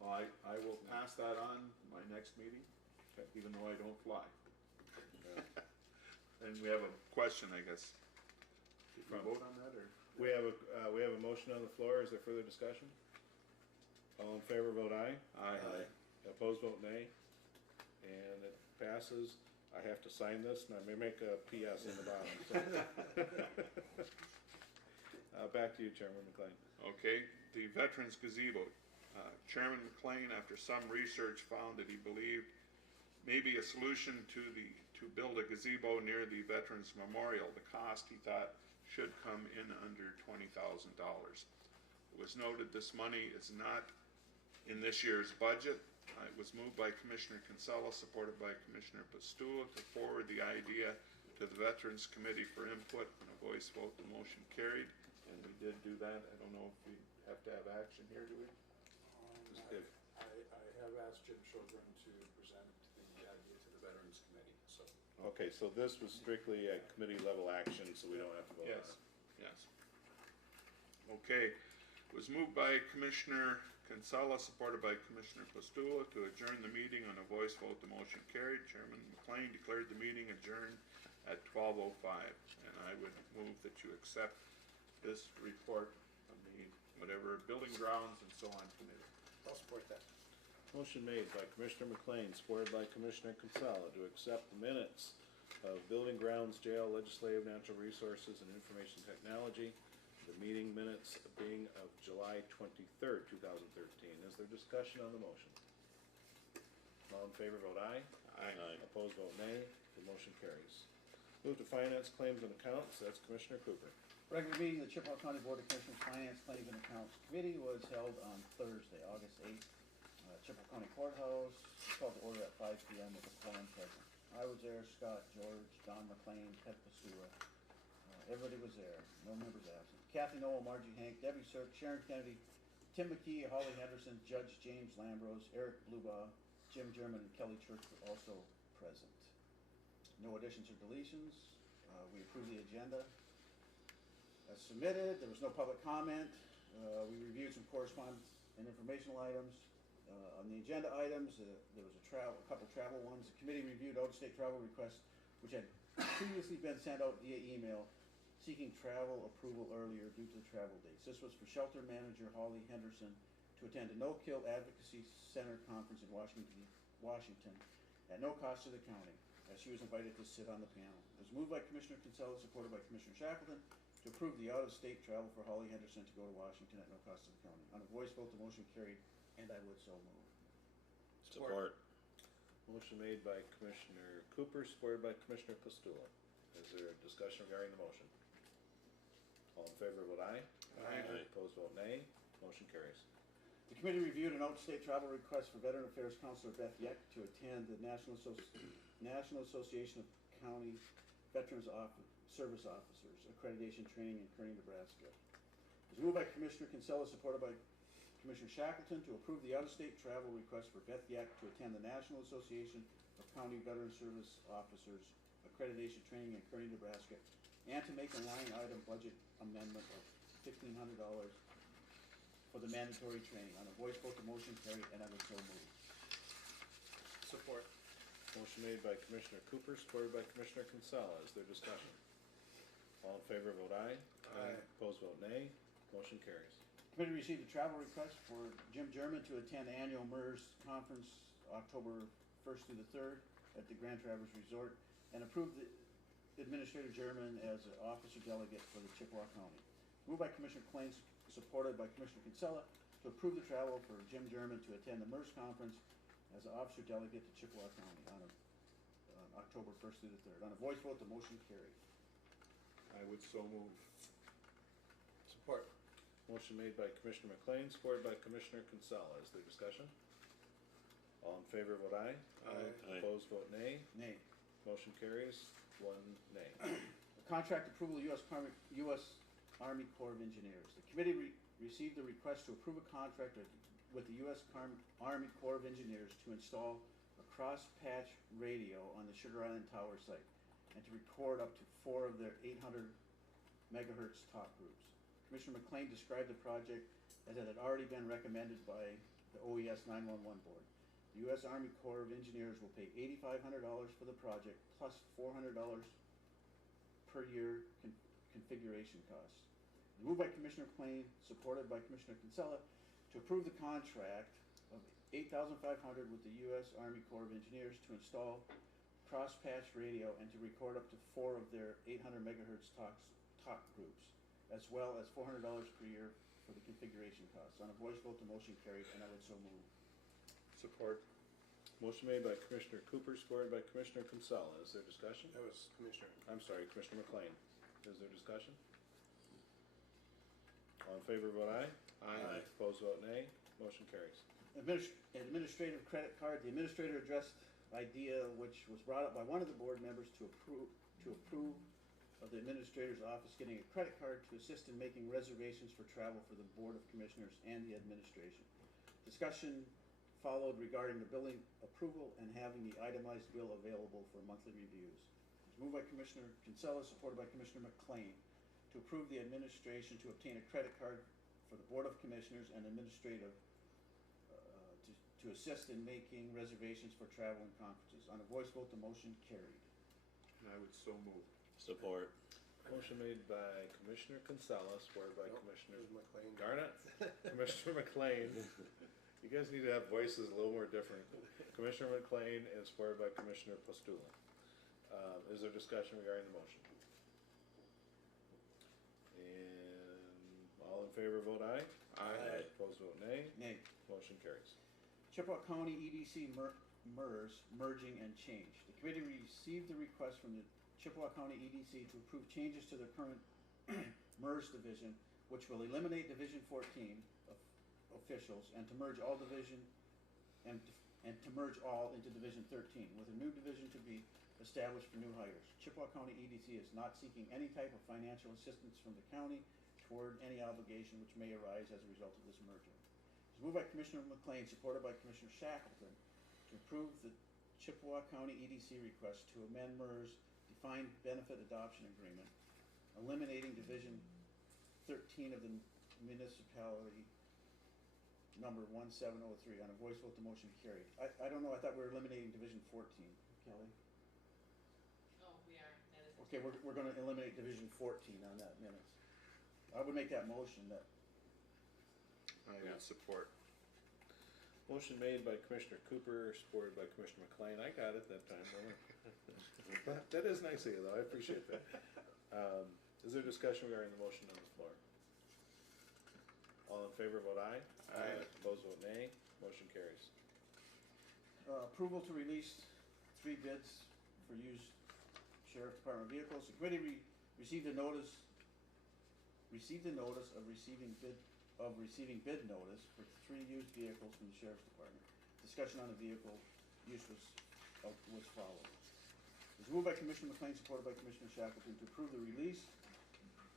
Well, I will pass that on my next meeting, even though I don't fly. And we have a question, I guess. Did we vote on that, or? We have a motion on the floor. Is there further discussion? All in favor, vote aye. Aye. Opposed, vote nay. And it passes. I have to sign this, and I may make a PS in the bottom. So. Back to you, Chairman McLean. Okay, the Veterans Gazebo. Chairman McLean, after some research, found that he believed maybe a solution to build a gazebo near the Veterans Memorial. The cost, he thought, should come in under $20,000. It was noted this money is not in this year's budget. It was moved by Commissioner Kinsella, supported by Commissioner Pastula, to forward the idea to the Veterans Committee for input. In a voice vote, the motion carried, and we did do that. I don't know if we have to have action here, do we? Just if- I have asked Jim Shogren to present the idea to the Veterans Committee, so. Okay, so this was strictly a committee level action, so we don't have to vote on Yes, it. yes. Okay, it was moved by Commissioner Kinsella, supported by Commissioner Pastula, to adjourn the meeting. On a voice vote, the motion carried. Chairman McLean declared the meeting adjourned at 12:05. And I would move that you accept this report of the whatever building grounds and so on committee. I'll support that. Motion made by Commissioner McLean, supported by Commissioner Kinsella, to accept the minutes of Building Grounds, Jail, Legislative, Natural Resources, and Information Technology, the meeting minutes being of July 23rd, 2013. Is there discussion on the motion? All in favor, vote aye. Aye. Opposed, vote nay. The motion carries. Move to Finance, Claims, and Accounts. That's Commissioner Cooper. Regular meeting of the Chippewa County Board of Commissioners Finance, Claims, and Accounts Committee was held on Thursday, August 8th. Chippewa County Courthouse, called to order at 5 p.m. with a quorum present. I was there, Scott, George, Don McLean, Ted Pastula. Everybody was there, no members absent. Kathy Noel, Margie Hank, Debbie Cirque, Sharon Kennedy, Tim McKee, Holly Henderson, Judge James Lambrose, Eric Blubaugh, Jim German, and Kelly Church were also present. No additions or deletions. We approved the agenda as submitted. There was no public comment. We reviewed some correspondence and informational items. On the agenda items, there was a couple travel ones. The committee reviewed out-of-state travel requests, which had previously been sent out via email, seeking travel approval earlier due to the travel dates. This was for shelter manager Holly Henderson to attend a No-Kill Advocacy Center conference in Washington, at no cost to the county, as she was invited to sit on the panel. It was moved by Commissioner Kinsella, supported by Commissioner Shackleton, to approve the out-of-state travel for Holly Henderson to go to Washington at no cost to the county. On a voice vote, the motion carried, and I would so move. Support. Motion made by Commissioner Cooper, supported by Commissioner Pastula. Is there a discussion regarding the motion? All in favor, vote aye. Aye. Opposed, vote nay. Motion carries. The committee reviewed an out-of-state travel request for Veteran Affairs Counselor Beth Yeck to attend the National Association of County Veterans Service Officers Accreditation Training in Kearney, Nebraska. It was moved by Commissioner Kinsella, supported by Commissioner Shackleton, to approve the out-of-state travel request for Beth Yeck to attend the National Association of County Veteran Service Officers Accreditation Training in Kearney, Nebraska, and to make a line item budget amendment of $1,500 for the mandatory training. On a voice vote, the motion carried, and I would so move. Support. Motion made by Commissioner Cooper, supported by Commissioner Kinsella. Is there discussion? All in favor, vote aye. Aye. Opposed, vote nay. Motion carries. Committee received a travel request for Jim German to attend the annual MERS conference October 1st through the 3rd at the Grand Traverse Resort, and approved the Administrator German as an officer delegate for the Chippewa County. Moved by Commissioner Claims, supported by Commissioner Kinsella, to approve the travel for Jim German to attend the MERS conference as an officer delegate to Chippewa County on October 1st through the 3rd. On a voice vote, the motion carried. I would so move. Support. Motion made by Commissioner McLean, supported by Commissioner Kinsella. Is there discussion? All in favor, vote aye. Aye. Aye. Opposed, vote nay. Nay. Motion carries. 1 nay. Contract approval, U.S. Army Corps of Engineers. The committee received a request to approve a contract with the U.S. Army Corps of Engineers to install a cross-patch radio on the Sugar Island Tower site and to record up to 4 of their 800 megahertz talk groups. Commissioner McLean described the project as it had already been recommended by the OES 911 board. The U.S. Army Corps of Engineers will pay $8,500 for the project plus $400 per year configuration costs. Moved by Commissioner McLean, supported by Commissioner Kinsella, to approve the contract of $8,500 with the U.S. Army Corps of Engineers to install cross-patch radio and to record up to 4 of their 800 megahertz talk groups, as well as $400 per year for the configuration costs. On a voice vote, the motion carried, and I would so move. Support. Motion made by Commissioner Cooper, supported by Commissioner Kinsella. Is there discussion? That was Commissioner. I'm sorry, Commissioner McLean. Is there discussion? All in favor, vote aye. Aye. Opposed, vote nay. Motion carries. Administrative credit card. The administrator addressed idea which was brought up by one of the board members to approve of the Administrator's Office getting a credit card to assist in making reservations for travel for the Board of Commissioners and the administration. Discussion followed regarding the billing approval and having the itemized bill available for monthly reviews. It was moved by Commissioner Kinsella, supported by Commissioner McLean, to approve the administration to obtain a credit card for the Board of Commissioners and administrative to assist in making reservations for travel and conferences. On a voice vote, the motion carried. And I would so move. Support. Motion made by Commissioner Kinsella, supported by Nope, Commissioner it was McLean. Garnet. Commissioner McLean. You guys need to have voices a little more different. Commissioner McLean and supported by Commissioner Pastula. Is there discussion regarding the motion? And all in favor vote aye. Aye. Opposed vote nay. Nay. Motion carries. Chippewa County EDC MERS merging and change. The committee received the request from the Chippewa County EDC to approve changes to the current MERS division, which will eliminate Division 14 of officials and to merge all division and to merge all into Division 13, with a new division to be established for new hires. Chippewa County EDC is not seeking any type of financial assistance from the county toward any obligation which may arise as a result of this merger. It was moved by Commissioner McLean, supported by Commissioner Shackleton, to approve the Chippewa County EDC request to amend MERS Defined Benefit Adoption Agreement, eliminating Division 13 of the municipality number 1703. On a voice vote, the motion carried. I don't know, I thought we were eliminating Division 14. Kelly? Oh, we are, that is. Okay, we're gonna eliminate Division 14 on that minutes. I would make that motion that, I would support. Motion made by Commissioner Cooper, supported by Commissioner McLean. I got it that time. Don't worry. That is nice of you, though. I appreciate that. Is there discussion regarding the motion on the floor? All in favor vote aye. Aye. Opposed vote nay. Motion carries. approval to release 3 bids for used sheriff department vehicles. The committee received a notice of receiving bid notice for 3 used vehicles from the sheriff's department. Discussion on the vehicle use was followed. It was moved by Commissioner McLean, supported by Commissioner Shackleton, to approve the release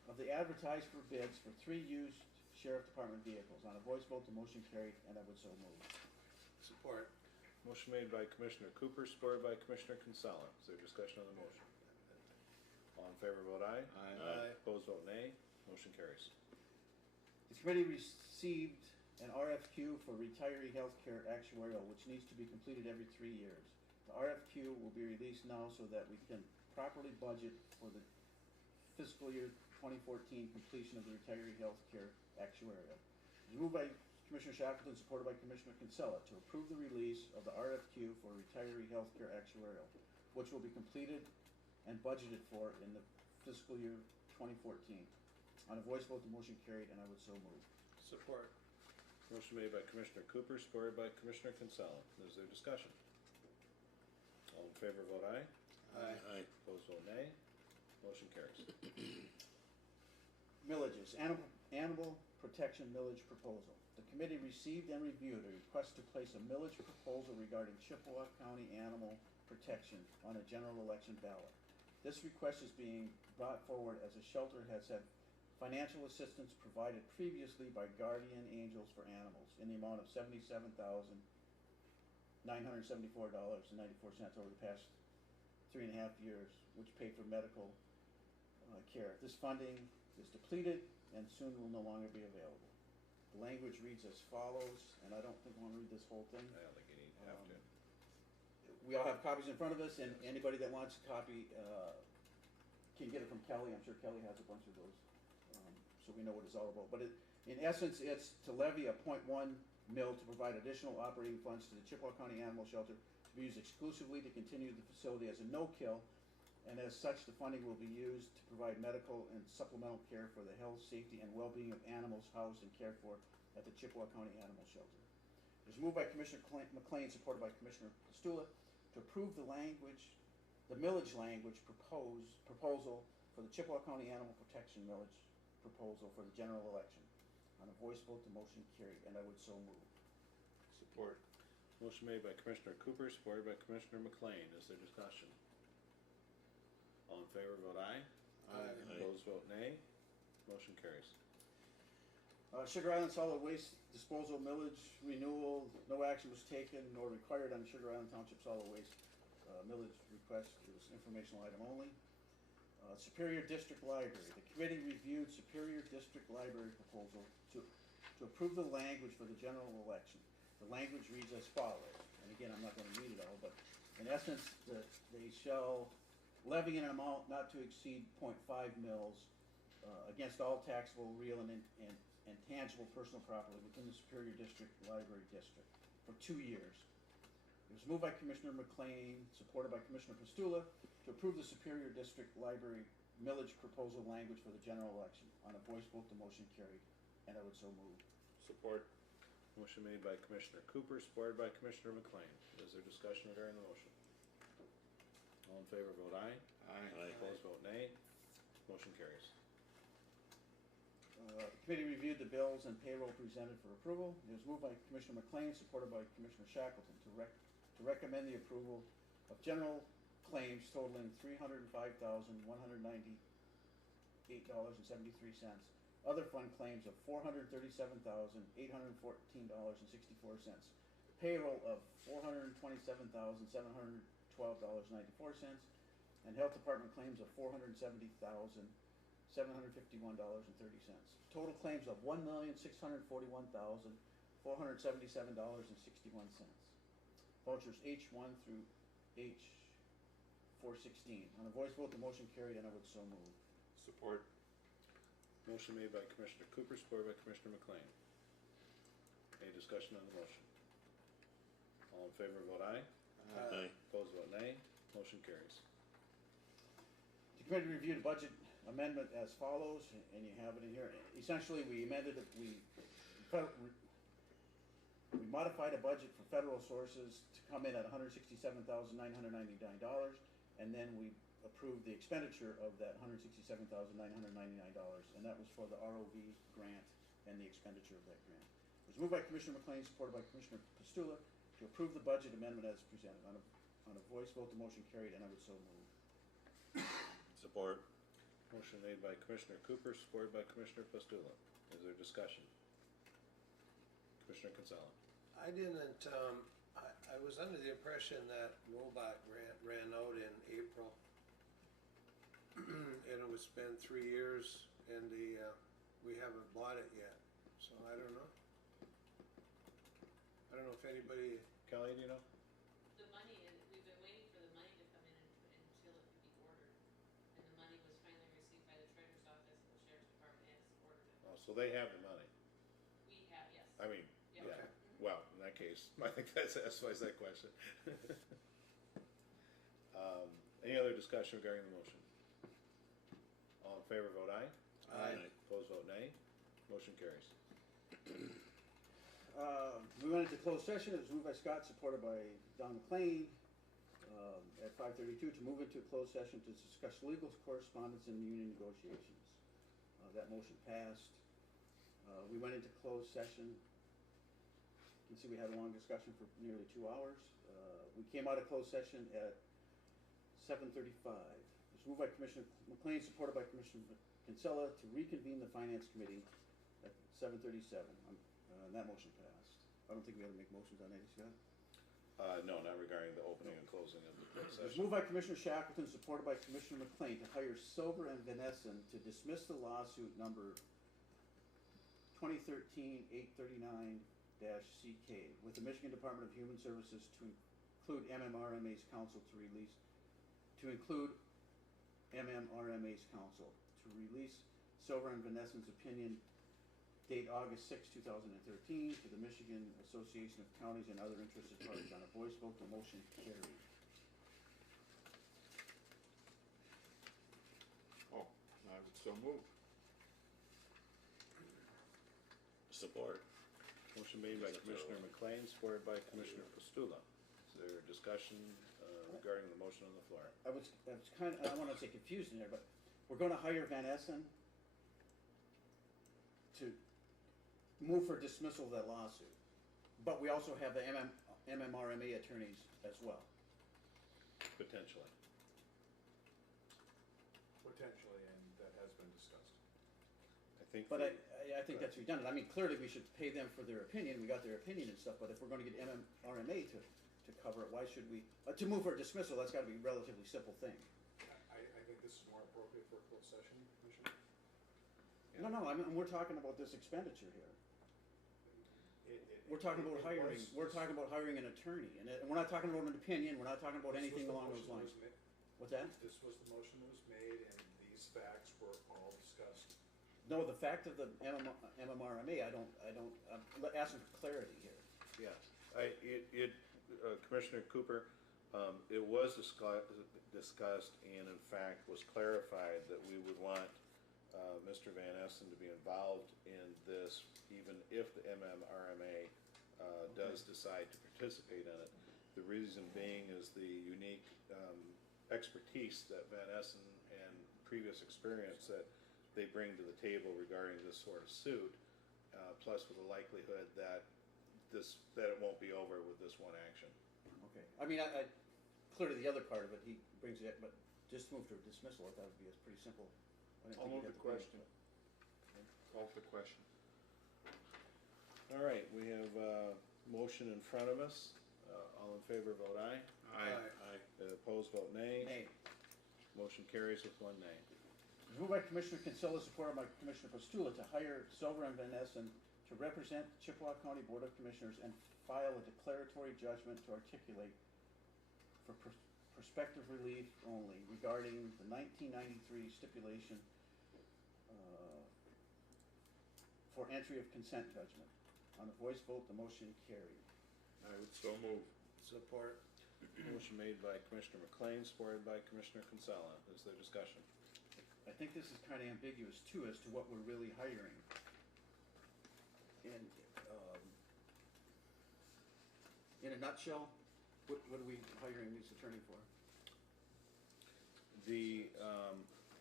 of the advertised for bids for 3 used sheriff department vehicles. On a voice vote, the motion carried, and I would so move. Support. Motion made by Commissioner Cooper, supported by Commissioner Kinsella. Is there discussion on the motion? All in favor vote aye. Aye. Opposed vote nay. Motion carries. The committee received an RFQ for retiree healthcare actuarial, which needs to be completed every 3 years. The RFQ will be released now so that we can properly budget for the fiscal year 2014 completion of the retiree healthcare actuarial. It was moved by Commissioner Shackleton, supported by Commissioner Kinsella, to approve the release of the RFQ for retiree healthcare actuarial, which will be completed and budgeted for in the fiscal year 2014. On a voice vote, the motion carried, and I would so move. Support. Motion made by Commissioner Cooper, supported by Commissioner Kinsella. Is there discussion? All in favor vote aye. Aye. Opposed vote nay. Motion carries. Millages, animal protection millage proposal. The committee received and reviewed a request to place a millage proposal regarding Chippewa County animal protection on a general election ballot. This request is being brought forward as a shelter has had financial assistance provided previously by Guardian Angels for Animals in the amount of $77,974.94 over the past 3.5 years, which paid for medical care. This funding is depleted and soon will no longer be available. The language reads as follows, and I don't think I want to read this whole thing. I don't think you need have to. We all have copies in front of us, and anybody that wants a copy can get it from Kelly. I'm sure Kelly has a bunch of those, so we know what it's all about. But in essence, it's to levy a .1 mil to provide additional operating funds to the Chippewa County Animal Shelter to be used exclusively to continue the facility as a no-kill, and as such, the funding will be used to provide medical and supplemental care for the health, safety, and well-being of animals housed and cared for at the Chippewa County Animal Shelter. It was moved by Commissioner McLean, supported by Commissioner Pastula, to approve the millage language proposal for the Chippewa County Animal Protection millage proposal for the general election. On a voice vote, the motion carried, and I would so move. Support. Motion made by Commissioner Cooper, supported by Commissioner McLean. Is there discussion? All in favor vote aye. Aye. Opposed, vote nay. Motion carries. Sugar Island Solid Waste Disposal Millage Renewal, no action was taken nor required on Sugar Island Township Solid Waste millage request. It was informational item only. Superior District Library, the committee reviewed Superior District Library proposal to approve the language for the general election. The language reads as follows, and again, I'm not gonna read it all, but in essence, they shall levy an amount not to exceed 0.5 mils against all taxable real and tangible personal property within the Superior District Library District for 2 years. It was moved by Commissioner McLean, supported by Commissioner Pastula, to approve the Superior District Library millage proposal language for the general election. On a voice vote, the motion carried, and I would so move. Support. Motion made by Commissioner Cooper, supported by Commissioner McLean. Is there discussion regarding the motion? All in favor, vote aye. Aye. Opposed, vote nay. Motion carries. The committee reviewed the bills and payroll presented for approval. It was moved by Commissioner McLean, supported by Commissioner Shackleton, to recommend the approval of general claims totaling $305,198.73. Other fund claims of $437,814.64. Payroll of $427,712.94. And health department claims of $470,751.30. Total claims of $1,641,477.61. Vouchers H1 through H416. On a voice vote, the motion carried, and I would so move. Support. Motion made by Commissioner Cooper, supported by Commissioner McLean. Any discussion on the motion? All in favor, vote aye. Aye. Opposed, vote nay. Motion carries. The committee reviewed the budget amendment as follows, and you have it in here. Essentially, we amended it, we modified a budget for federal sources to come in at $167,999, and then we approved the expenditure of that $167,999, and that was for the ROV grant and the expenditure of that grant. It was moved by Commissioner McLean, supported by Commissioner Pastula, to approve the budget amendment as presented. On a voice vote, the motion carried, and I would so move. Support. Motion made by Commissioner Cooper, supported by Commissioner Pastula. Is there discussion? Commissioner Kinsella. I didn't, I was under the impression that robot grant ran out in April. And it was spent 3 years and we haven't bought it yet, so I don't know. I don't know if anybody, Kelly, do you know? The money, we've been waiting for the money to come in until it could be ordered. And the money was finally received by the treasurer's office and the sheriff's department has ordered it. Oh, so they have the money. We have, yes. I mean, Yeah. yeah. Well, in that case, I think that satisfies that question. Any other discussion regarding the motion? All in favor, vote aye. Aye. Opposed, vote nay. Motion carries. We went into closed session. It was moved by Scott, supported by Don McLean, at 5:32 to move into a closed session to discuss legal correspondence and union negotiations. That motion passed. We went into closed session. You can see we had a long discussion for nearly 2 hours. We came out of closed session at 7:35. It was moved by Commissioner McLean, supported by Commissioner Kinsella, to reconvene the Finance Committee at 7:37. And that motion passed. I don't think we had to make motions on any, Scott? No, not regarding the opening and closing of the closed It was session. moved by Commissioner Shackleton, supported by Commissioner McLean, to hire Silver and Vanesson to dismiss the lawsuit number 2013-839-CK with the Michigan Department of Human Services to include MMRMA's counsel to release Silver and Vanesson's opinion date August 6, 2013 to the Michigan Association of Counties and other interested parties. On a voice vote, the motion carried. Oh, I would so move. Support. Motion made by Commissioner McLean, supported by Commissioner Pastula. Is there discussion regarding the motion on the floor? I was kind of, I don't want to say confused in there, but we're going to hire Van Essen to move for dismissal of that lawsuit. But we also have the MMRMA attorneys as well. Potentially. Potentially, and think. But I think that's redundant. I mean, clearly we should pay them for their opinion, we got their opinion and stuff, but if we're gonna get RMA to cover it, why should we, to move for dismissal, that's gotta be a relatively simple thing. I think this is more appropriate for a closed session, Commissioner. No, I mean, we're talking about this expenditure here. We're talking about hiring an attorney, and we're not talking about an opinion, we're not talking about anything along those lines. What's that? This was the motion that was made, and these facts were all discussed. No, the fact of the MMRMA, I'm asking for clarity here. Yeah, Commissioner Cooper, it was discussed and in fact was clarified that we would want Mr. Van Essen to be involved in this, even if the MMRMA does decide to participate in it. The reason being is the unique expertise that Van Essen and previous experience that they bring to the table regarding this sort of suit, plus with the likelihood that it won't be over with this one action. Okay, I mean, I clearly the other part of it, he brings it, but just move to a dismissal, I thought would be a pretty simple. I didn't I'll think move you'd the have to question. finish it. Call for the question. All right, we have a motion in front of us. All in favor, vote aye. Aye. Aye. Opposed, vote nay. Nay. Motion carries with one nay. Moved by Commissioner Kinsella, supported by Commissioner Pastula, to hire Silver and Van Essen to represent Chippewa County Board of Commissioners and file a declaratory judgment to articulate for prospective relief only regarding the 1993 stipulation for entry of consent judgment. On a voice vote, the motion carried. I would so move. Support. Motion made by Commissioner McLean, supported by Commissioner Kinsella. Is there discussion? I think this is kind of ambiguous too as to what we're really hiring. And in a nutshell, what are we hiring this attorney for?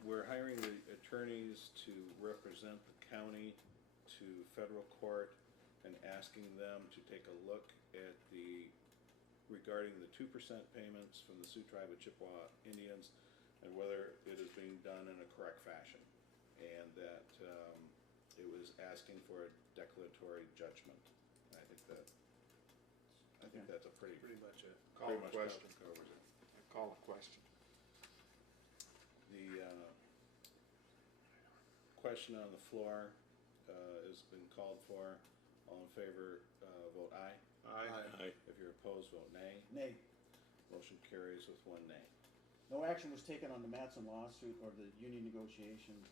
We're hiring the attorneys to represent the county to federal court and asking them to take a look at regarding the 2% payments from the Sioux Tribe of Chippewa Indians and whether it is being done in a correct fashion. And that it was asking for a declaratory judgment. I think that's a pretty much it. Call pretty the much question. covers it. Call the question. The question on the floor has been called for. All in favor, vote aye. Aye. If you're opposed, vote nay. Nay. Motion carries with one nay. No action was taken on the Matson lawsuit or the union negotiations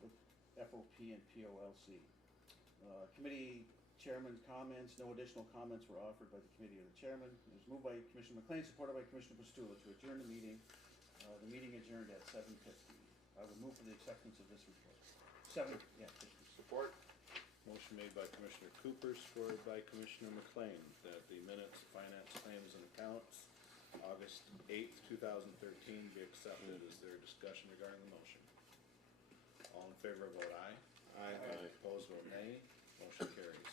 with FOP and POLC. Committee chairman's comments, no additional comments were offered by the committee or the chairman. It was moved by Commissioner McLean, supported by Commissioner Pastula to adjourn the meeting. The meeting adjourned at 7:50. I will move for the acceptance of this report. 50. Support. Motion made by Commissioner Cooper, supported by Commissioner McLean, that the minutes of finance claims and accounts, August 8th, 2013, be accepted. Is there discussion regarding the motion? All in favor, vote aye. Aye. Opposed, vote nay. Motion carries.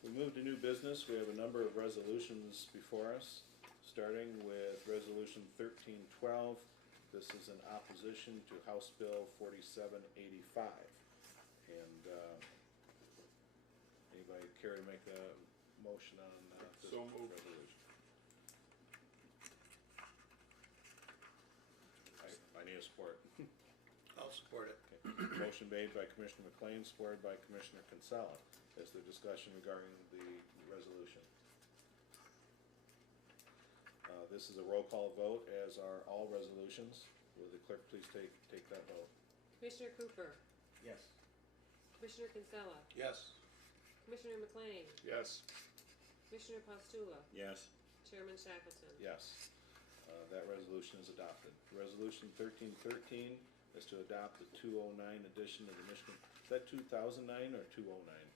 We move to new business. We have a number of resolutions before us, starting with Resolution 1312. This is in opposition to House Bill 4785. And anybody care to make a motion on this So moved. resolution? I need a support. I'll support it. Okay. Motion made by Commissioner McLean, supported by Commissioner Kinsella. Is there discussion regarding the resolution? This is a roll call vote, as are all resolutions. Will the clerk please take that vote? Commissioner Cooper, Yes. Commissioner Kinsella, Yes. Commissioner McLean, Yes. Commissioner Pastula, Yes. Chairman Shackleton. Yes. That resolution is adopted. Resolution 1313 is to adopt the 209 edition of the Michigan, is that 2009 or 209?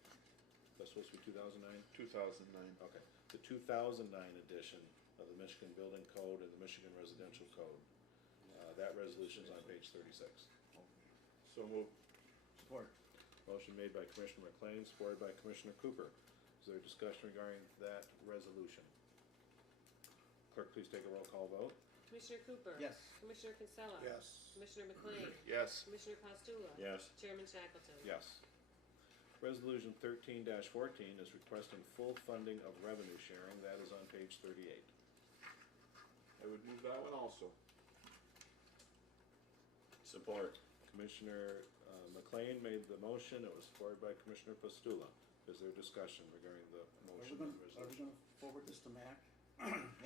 That's supposed to be 2009? 2009. Okay. The 2009 edition of the Michigan Building Code and the Michigan Residential Code. That resolution is on page 36. So moved. Support. Motion made by Commissioner McLean, supported by Commissioner Cooper. Is there discussion regarding that resolution? Clerk, please take a roll call vote. Commissioner Cooper. Yes. Commissioner Kinsella. Yes. Commissioner McLean. Yes. Commissioner Pastula. Yes. Chairman Shackleton. Yes. Resolution 13-14 is requesting full funding of revenue sharing. That is on page 38. I would move that one also. Support. Commissioner McLean made the motion. It was supported by Commissioner Pastula. Is there discussion regarding the Are we motion gonna, and are we resolution? gonna forward this to Mac?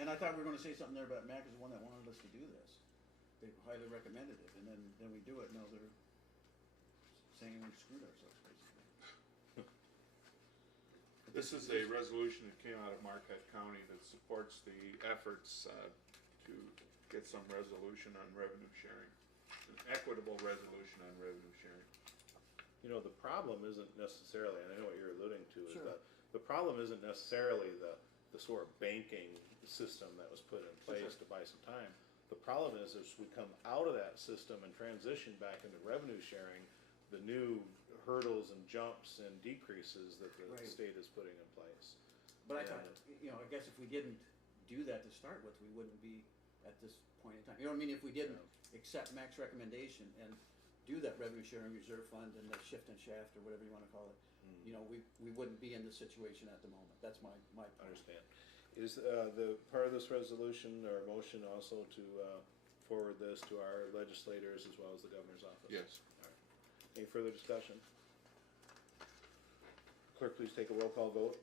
And I thought we were gonna say something there about Mac is the one that wanted us to do this. They highly recommended it, and then we do it, now they're saying we screwed ourselves, basically. This is a resolution that came out of Marquette County that supports the efforts to get some resolution on revenue sharing, an equitable resolution on revenue sharing. You know, the problem isn't necessarily, and I know what you're alluding to, is Sure. that the problem isn't necessarily the sort of banking system that was put in place to buy some time. The problem is as we come out of that system and transition back into revenue sharing, the new hurdles and jumps and decreases that the Right. state is putting in place. But I thought, you know, I guess if we didn't do that to start with, we wouldn't be at this point in time. You know what I mean? If we didn't accept Mac's recommendation and do that revenue sharing reserve fund and the shift and shaft or whatever you wanna call it, you know, we wouldn't be in this situation at the moment. That's my point. Understand. Is the part of this resolution or motion also to forward this to our legislators as well as the governor's office? Yes. All right. Any further discussion? Clerk, please take a roll call vote.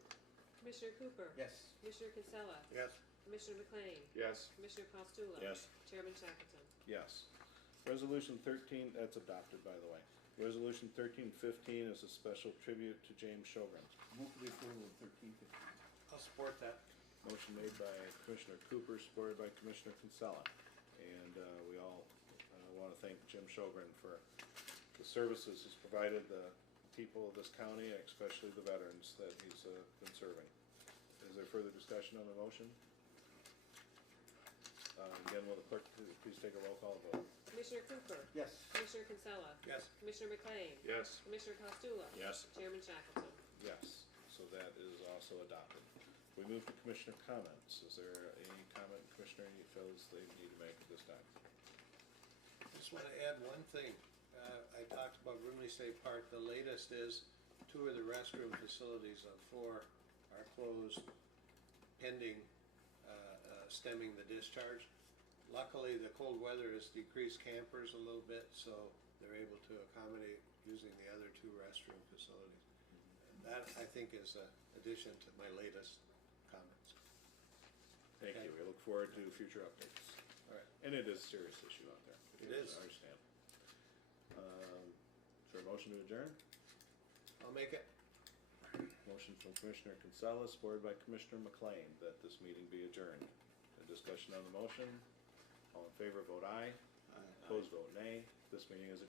Commissioner Cooper? Yes. Commissioner Kinsella? Yes. Commissioner McLean? Yes. Commissioner Pastula? Yes. Chairman Shackleton? Yes. Resolution 13, that's adopted, by the way. Resolution 1315 is a special tribute to James Sjogren. Move for the approval of 1315. I'll support that. Motion made by Commissioner Cooper, supported by Commissioner Kinsella. And we all want to thank Jim Sjogren for the services he's provided the people of this county, especially the veterans that he's been serving. Is there further discussion on the motion? Again, will the clerk please take a roll call vote? Commissioner Cooper? Yes. Commissioner Kinsella? Yes. Commissioner McLean? Yes. Commissioner Pastula? Yes. Chairman Shackleton? Yes, so that is also adopted. We move to commissioner comments. Is there any comment commissioner feels they need to make at this time? I just want to add one thing. I talked about Brimley State Park. The latest is 2 of the restroom facilities of 4 are closed pending stemming the discharge. Luckily, the cold weather has decreased campers a little bit, so they're able to accommodate using the other 2 restroom facilities. That, I think, is an addition to my latest comments. Thank you. We look forward to future updates. All right, and it is a serious issue out there. It is. I understand. Is there a motion to adjourn? I'll make it. Motion from Commissioner Kinsella, supported by Commissioner McLean, that this meeting be adjourned. A discussion on the motion. All in favor, vote aye. Opposed, vote nay. This meeting is adjourned.